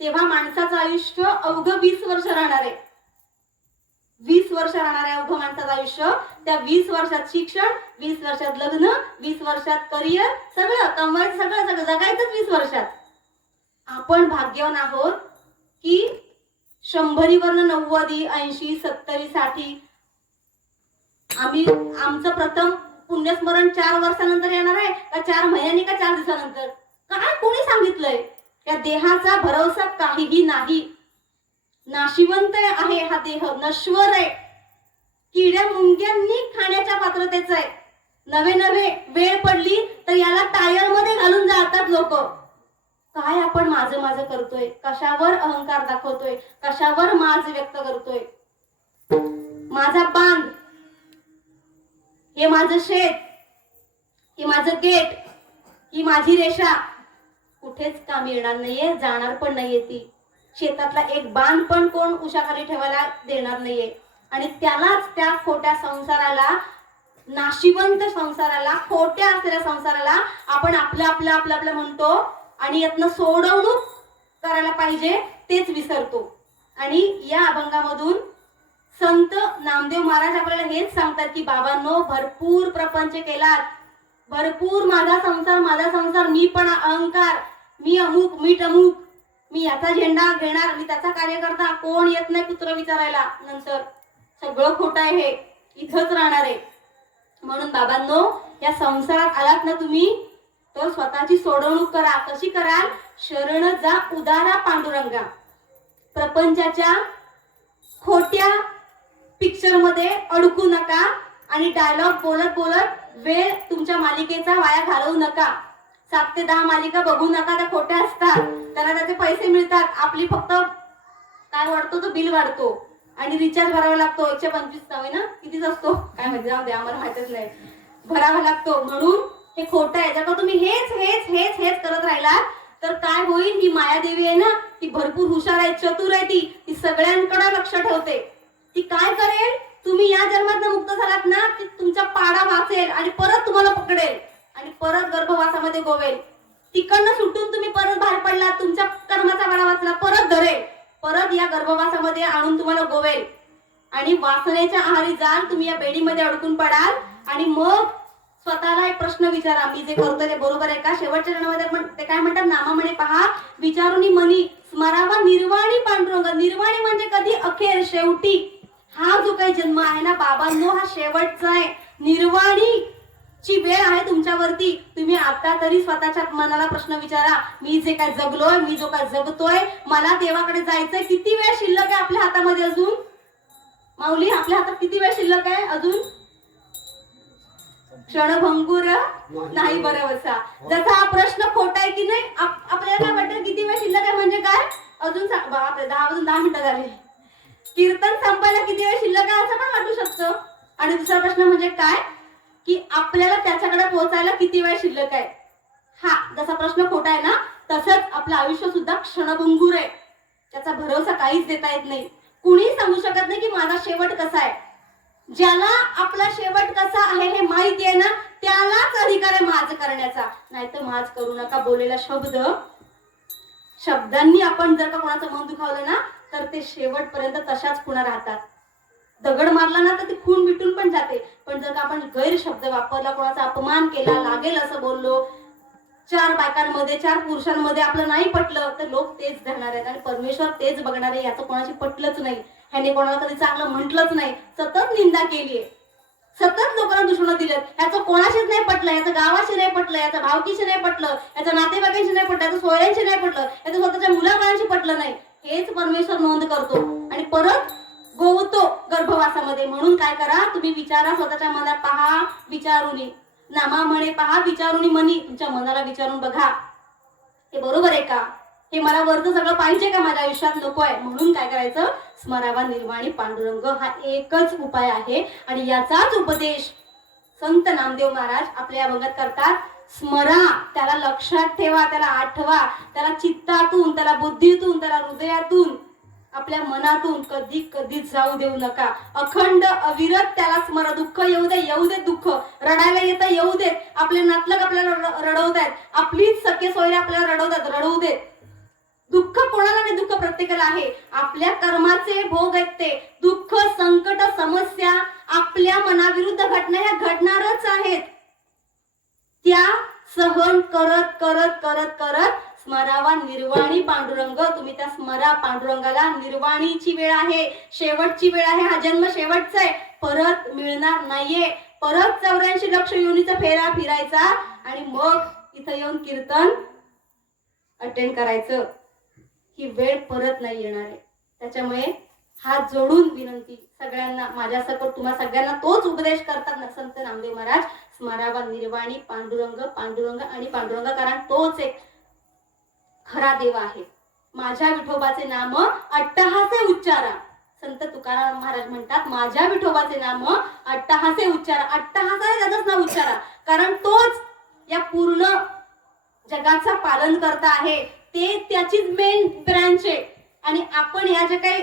तेव्हा माणसाचं आयुष्य अवघं 20 वर्ष राहणार आहे. 20 वर्ष राहणार आहे अवघं माणसाचं आयुष्य. त्या 20 वर्षात शिक्षण, 20 वर्षात लग्न, 20 वर्षात करिअर, सगळं कमवायचं, सगळं सगळं जगायचं 20 वर्षात. आपण भाग्यवान आहोत की 100वरनं 90, 80, 70, 60 आम्ही, आमचं प्रथम पुण्यस्मरण 4 वर्षानंतर येणार आहे का 4 महिन्यांनी का 4 दिवसानंतर? काय कोणी सांगितलंय? त्या देहाचा भरोसा काहीही नाही. नाशिवंत आहे हा देह, नश्वर आहे. किड्या मुंग्यांनी खाण्याच्या पात्रतेच आहे. नवे नवे वेळ पडली तर याला टायर मध्ये घालून जातात लोक. काय आपण माझं माझं करतोय, कशावर अहंकार दाखवतोय, कशावर माझ व्यक्त करतोय. माझा बांध, हे माझं शेत, हे माझं गेट, ही माझी रेषा कुठेच कामी येणार नाहीये, जाणार पण नाहीये. ती शेतातला एक बांध पण कोण उशाखाली ठेवायला देणार नाहीये. आणि त्यालाच, त्या खोट्या संसाराला, नाशिवंत संसाराला, खोट्या असलेल्या संसाराला आपण आपलं आपलं आपलं आपलं म्हणतो आणि यातनं सोडवणूक करायला पाहिजे तेच विसरतो. आणि या अभंगामधून संत नामदेव महाराज आपल्याला हेच सांगतात की बाबांनो, भरपूर प्रपंच केलात, भरपूर माझा संसार, मी पण अहंकार, मी अमुक, मी टमुक, मी याचा झेंडा घेणार, मी त्याचा कार्यकर्ता, कोण येत नाही पुत्र विचारायला. नंतर सगळं खोटं आहे, हे इथंच राहणार आहे. म्हणून बाबांनो, या संसारात आलात ना तुम्ही, तर स्वतःची सोडवणूक करा. कशी कराल? शरण जा उदारा पांडुरंगा. प्रपंचाच्या खोट्या पिक्चर मध्ये अडकू नका आणि डायलॉग बोलत बोलत वेळ तुमच्या मालिकेचा वाया घालवू नका. 7 ते 10 मालिका बघू नका, त्या खोट्या असतात, त्यांना त्याचे पैसे मिळतात. आपली फक्त काय वाढतो, तो बिल वाढतो आणि रिचार्ज भरावा लागतो. 125 नव्हे ना, कितीच असतो काय माहिती, जाऊ दे, आम्हाला माहितच नाही, भरावा लागतो. म्हणून हे खोटं आहे. जर का तुम्ही हेच हेच हेच हेच करत राहिलात तर काय होईल? ही मायादेवी आहे ना, ती भरपूर हुशार आहे, चतुर आहे, ती सगळ्यांकडे लक्ष ठेवते. ती काय करेल, तुम्ही या जन्मात मुक्त झालात ना, ती तुमचा पाडा वाचेल आणि परत तुम्हाला पकडेल आणि परत गर्भवासामध्ये गोवेल. तिकडनं सुटून तुम्ही परत बाहेर पडलात, तुमच्या कर्माचा पाडा वाचला, परत धरेल, परत या गर्भवासामध्ये आणून तुम्हाला गोवेल आणि वासनेच्या आहारी जाल. तुम्ही या बेडीमध्ये अडकून पडाल आणि मग स्वतःला एक प्रश्न विचारा, मी जे करतोय ते बरोबर आहे का? शेवटच्या जन्मामध्ये पण ते काय म्हणतात, नामा म्हणे पहा, विचारुनी मनी स्मरावा निर्वाणी पांडुरंग. निर्वाणी म्हणजे कधी? अखेर, शेवटी. हा जो काही जन्म आहे ना बाबांनो, हा शेवटचा आहे. निर्वाणी ची वेळ आहे तुमच्यावरती. तुम्ही आता तरी स्वतःच्या मनाला प्रश्न विचारा, मी जे काय जगलोय, मी जो काय जगतोय, मला देवाकडे जायचंय, किती वेळ शिल्लक आहे आपल्या हातामध्ये अजून? माऊली, आपल्या हातात किती वेळ शिल्लक आहे अजून? क्षणभंगुर नाही बरवसा. जसा हा प्रश्न खोटा आहे की नाही, आपल्याला काय वाटतं किती वेळ शिल्लक आहे म्हणजे काय? अजून बापरे 10 मिनिटं झाली. कीर्तन संपायला किती वेळ शिल्लक आहे असं पण वाटू शकतं. आणि दुसरा प्रश्न म्हणजे काय की आपल्याला त्याच्याकडे पोहोचायला किती वेळ शिल्लक आहे. हा जसा प्रश्न खोटा आहे ना तसंच आपलं आयुष्य सुद्धा क्षणभंगूर आहे. त्याचा भरोसा काहीच देता येत नाही. कुणी सांगू शकत नाही की माझा शेवट कसा आहे. ज्याला आपला शेवट कसा आहे हे माहिती आहे ना त्यालाच अधिकार आहे माज करण्याचा. नाहीतर माज करू नका बोलेला शब्दांनी आपण जर का कोणाचं मन दुखावलं ना तर ते शेवटपर्यंत तशाच खुणा राहतात. दगड मारला ना तर ते खून मिटून पण जाते. पण जर का आपण गैरशब्द वापरला, कोणाचा अपमान केला, लागेल असं बोललो, 4 बायकांमध्ये 4 पुरुषांमध्ये आपलं नाही पटलं तर लोक तेच धरणार आहेत आणि परमेश्वर तेच बघणार आहे. याचं कोणाची पटलंच नाही, ह्याने कोणाला कधी चांगलं म्हटलंच नाही, सतत निंदा केलीये, सतत लोकांना दुश्मन दिलेत, याचं कोणाशीच नाही पटलं, याचं गावाशी नाही पटलं, याचं भावकीशी नाही पटलं, याचं नातेवाईकांशी नाही पटलं, याचं सोयऱ्यांशी नाही पटलं, याचं स्वतःच्या मुलाबाळांशी पटलं नाही. हेच परमेश्वर नोंद करतो आणि परत गोवतो गर्भवासामध्ये. म्हणून काय करा तुम्ही विचारा, स्वतःच्या मनात पहा विचारुनी, नामा म्हणे पहा विचारुनी मनी. तुमच्या मनाला विचारून बघा हे बरोबर आहे का, हे मला वरचं सगळं पाहिजे का माझ्या आयुष्यात, नको आहे. म्हणून काय करायचं, स्मरावा निर्वाणी पांडुरंग हा एकच उपाय आहे. आणि याचाच उपदेश संत नामदेव महाराज आपल्या अभंगात करतात. स्मरा, त्याला लक्षात ठेवा, त्याला आठवा, त्याला चित्तातून, त्याला बुद्धीतून, त्याला हृदयातून, आपल्या मनातून कधी कधीच जाऊ देऊ नका. अखंड अविरत त्याला स्मरा. दुःख येऊ दे दुःख, रडायला येतं येऊ देत, आपले नातलग आपल्याला रडवत आहेत, आपलीच सख्खे सोयरे आपल्याला रडवतात, रडवू देत. दुःख कोणाला नाही, दुःख प्रत्येकाला आहे. आपल्या कर्माचे भोग आहेत ते. दुःख, संकट, समस्या आपल्या मनाविरुद्ध घटना ह्या घडणारच आहेत. त्या सहन करत करत करत करत स्मरावा निर्वाणी पांडुरंग. तुम्ही त्या स्मरा पांडुरंगाला. निर्वाणीची वेळ आहे, शेवटची वेळ आहे. हा जन्म शेवटचा आहे, परत मिळणार नाहीये. परत 84 लक्ष योनीचा फेरा फिरायचा आणि मग इथं येऊन कीर्तन अटेंड करायचं. ही वेळ परत नाही येणार आहे. त्याच्यामुळे हात जोडून विनंती सगळ्यांना, माझ्या सकट तुम्हा सगळ्यांना तोच उपदेश करतात ना संत नामदेव महाराज. स्मरावा निर्वाणी पांडुरंग, पांडुरंग आणि पांडुरंग, कारण तोच एक खरा देव आहे. माझ्या विठोबाचे नाम अट्टहासे उच्चारा. संत तुकाराम महाराज म्हणतात माझ्या विठोबाचे नाम अट्टहासे उच्चारा. अट्टहास त्याचंच नाव उच्चारा, कारण तोच या पूर्ण जगाचा पालन करता आहे. ते त्याचीच मेन ब्रांच आहे. आणि आपण या जे काही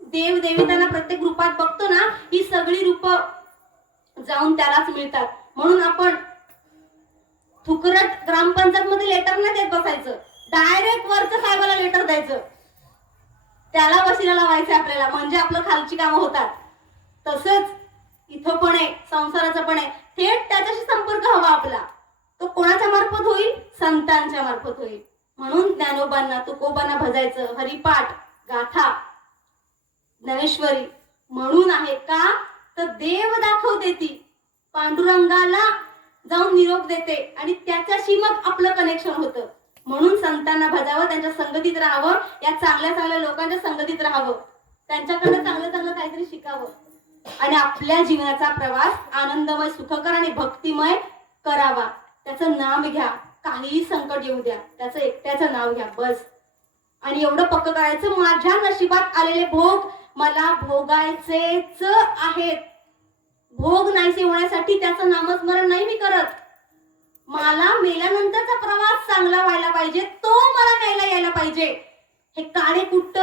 देव देवतांना प्रत्येक रूपात बघतो ना, ही सगळी रूप जाऊन त्यालाच मिळतात. म्हणून आपण थुकरट ग्रामपंचायत मध्ये लेटर नाही देत बसायचं, डायरेक्ट वरच्या साहेबाला लेटर द्यायचं, त्याला वशिला लावायचं आपल्याला, म्हणजे आपलं खालची कामं होतात. तसंच इथं पण आहे, संसाराचं पण आहे. थेट त्याच्याशी संपर्क हवा आपला. तो कोणाच्या मार्फत होईल, संतांच्या मार्फत होईल. म्हणून ज्ञानोबांना तुकोबांना भजायचं, हरिपाठ गाथा ज्ञानेश्वरी म्हणून आहे का, तर देव दाखवते ती, पांडुरंगाला जाऊन निरोप देते आणि त्याच्याशी मग आपलं कनेक्शन होतं. म्हणून संतांना भजावं, त्यांच्या संगतीत राहावं, या चांगल्या चांगल्या लोकांच्या संगतीत राहावं, त्यांच्याकडे चांगलं चांगलं काहीतरी शिकावं आणि आपल्या जीवनाचा प्रवास आनंदमय, सुखकर आणि भक्तिमय करावा. त्याचं नाम घ्या, काहीही संकट येऊ द्या, त्याचं एकट्याचं नाव घ्या बस. आणि एवढं पक्क करायचं, माझ्या नशिबात आलेले भोग मला भोगायचेच आहेत. भोग नाहीसे होण्यासाठी त्याचं नामस्मरण नाही मी करत. मला मेल्यानंतरचा प्रवास चांगला व्हायला पाहिजे, तो मला न्यायला यायला पाहिजे. हे काळे कुट्ट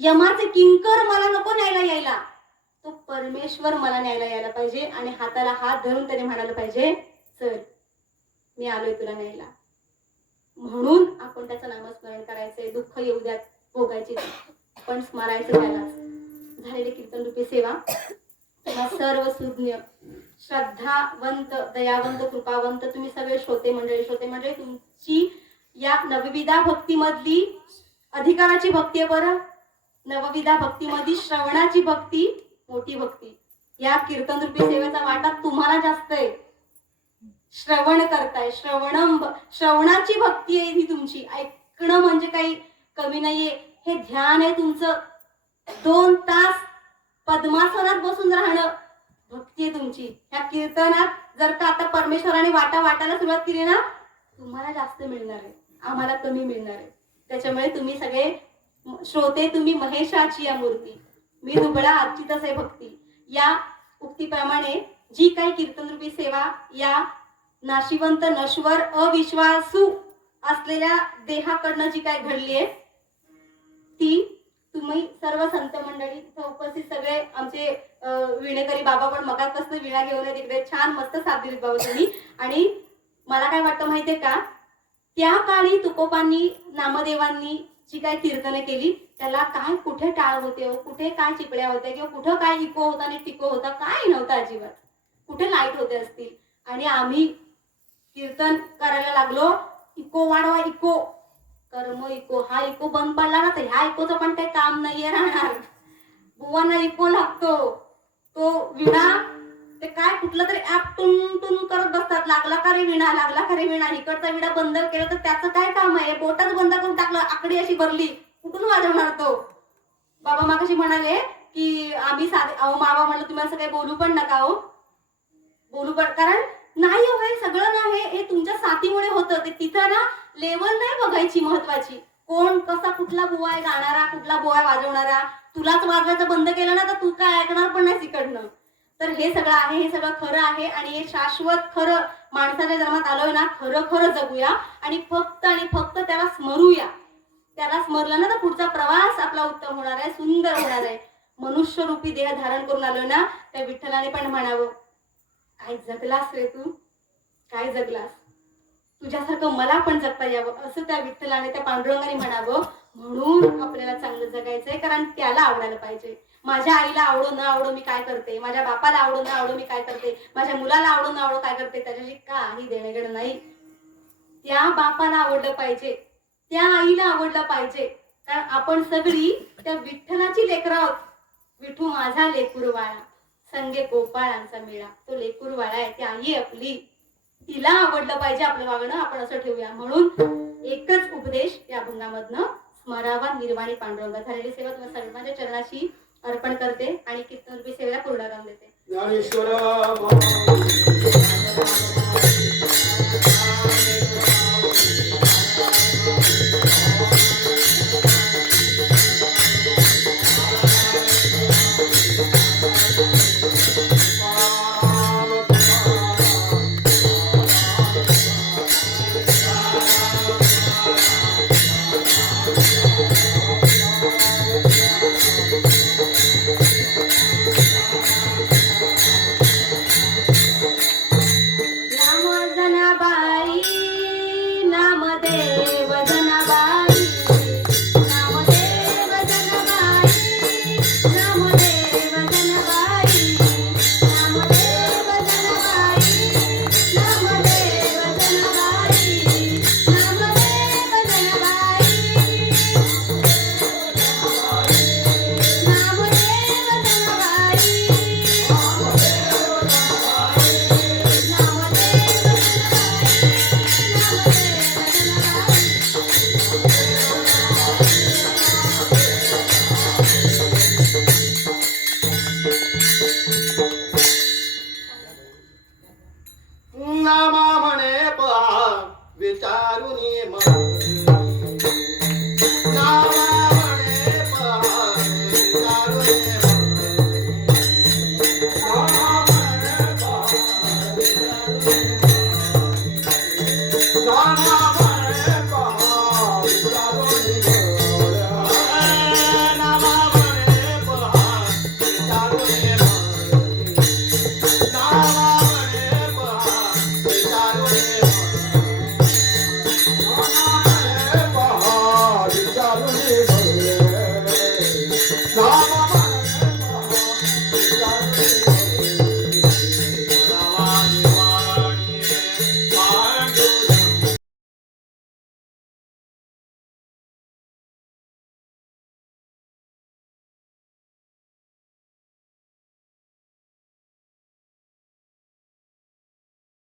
यमाचे किंकर मला नको न्यायला यायला, तो परमेश्वर मला न्यायला यायला पाहिजे. आणि हाताला हात धरून त्याने म्हणायला पाहिजे चल मी आलोय तुला न्यायला. म्हणून आपण त्याचं नामस्मरण करायचंय. दुःख येऊ द्यात, भोगायची पण स्मरायचं त्यालाच. झालेले कीर्तन रूपी सेवा तेव्हा सर्व सुज्ञ, श्रद्धावंत, दयावंत, कृपावंत तुम्ही सगळे श्रोते मंडळी तुमची या नवविधा भक्तीमधली अधिकाराची भक्ती आहे बरं. नवविधा भक्तीमधली श्रवणाची भक्ती मोठी भक्ती. या कीर्तन रूपी सेवेचा वाटा तुम्हाला जास्त आहे. श्रवण करताय, श्रवणाची भक्ती आहे ही तुमची. ऐकणं म्हणजे काही कमी नाहीये, हे ध्यान आहे तुमचं. 2 तास पद्मासनात बसून राहणं भक्ती आहे तुमची. ह्या कीर्तनात जर का आता परमेश्वराने वाटायला सुरुवात केली ना, तुम्हाला जास्त मिळणार आहे, आम्हाला कमी मिळणार आहे. त्याच्यामुळे तुम्ही सगळे श्रोते, तुम्ही महेशाची या मूर्ती, मी दुबळा अर्चितच आहे भक्ती. या उक्तीप्रमाणे जी काही कीर्तनरूपी सेवा या नाशिवंत, नश्वर, अविश्वासू असलेल्या देहाकडनं जी काय घडली आहे ती तुम्ही सर्व संत मंडळी, इथं उपस्थित सगळे आमचे विणेकरी बाबा पण मगापासून विणा घेऊन आहेत तिकडे, छान मस्त साथ दिलीत बाबा तुम्ही. आणि मला काय वाटतं माहितीये का, त्या काळी तुकोबांनी, नामदेवांनी जी काय कीर्तने केली त्याला काय कुठे टाळ होते, कुठे काय चिपड्या होत्या, किंवा कुठं काय इको होता आणि टिको होता, काय नव्हतं अजिबात. कुठे लाईट होते असतील. आणि आम्ही कीर्तन करायला लागलो, इको वाढवा, इको कर्म इको, हा इको बंद पडला ना तर ह्या इकोचं पण काही काम नाहीये राहणार. बुवांना इको लागतो. तो विणा ते काय कुठलं तरी ऍप टुन टुन करत बसतात, लागला का रे विणा, लागला का रे विणा. इकडचा विणा बंद केला तर त्याचं काय काम आहे, बोटच बंद करून टाकलं, आकडी अशी भरली, कुठून वाजवणार तो. बाबा मागाशी म्हणाले की आम्ही साधे अहो बाबा म्हणलं तुम्ही असं काही बोलू पण नका हो, बोलू पण, कारण नाही हो हे सगळं नाही, हे तुमच्या साथीमुळे होतं. ते तिथं ना लेवल नाही बघायची महत्वाची, कोण कसा कुठला बुवा आहे गाणारा, कुठला बुवा आहे वाजवणारा. तुलाच वाजवायचं बंद केलं ना तर तू काय ऐकणार पण नाही तिकडनं. तर हे सगळं आहे, हे सगळं खरं आहे आणि हे शाश्वत खरं माणसाच्या जन्मात आलोय ना, खरं खरं जगूया आणि फक्त त्याला स्मरूया. त्याला स्मरलं ना तर पुढचा प्रवास आपला उत्तम होणार आहे, सुंदर होणार आहे. मनुष्य रूपी देह धारण करून आलोय ना, त्या विठ्ठलाने पण म्हणावं, काय जगलास रे तू, काय जगलास, तुझ्यासारखं मला पण जगता यावं, असं त्या विठ्ठलाने, त्या पांडुरंगाने म्हणावं. म्हणून आपल्याला चांगलं जगायचंय, कारण त्याला आवडायला पाहिजे. माझ्या आईला आवडो न आवडो मी काय करते, माझ्या बापाला आवडो न आवडो मी काय करते, माझ्या मुलाला आवडो न आवडो काय करते, त्याच्याशी काही देणेघेणं नाही. त्या बापाला आवडलं पाहिजे, त्या आईला आवडलं पाहिजे, कारण आपण सगळी त्या विठ्ठलाची लेकरं आहोत. विठू माझा लेकुरवाळा, संगे गोपाळांचा मेळा, तो लेकुरवाळा आहे, ती आई आपली, तिला आवडलं पाहिजे आपलं वागणं, आपण असं ठेवूया. म्हणून एकच उपदेश या अभंगामधनं स्मरावा निर्वाणी पांडुरंग. झालेली सेवा तुम्हाला सर्वांच्या चरणाशी अर्पण करते आणि कीर्तनरूपी सेवेला पूर्णराम देते. ज्ञानेश्वर नामा म्हणे पहा विचारुनी मन, नामा म्हणे पहा विचारुनी मन, नामा म्हणे पहा विचारुनी मन.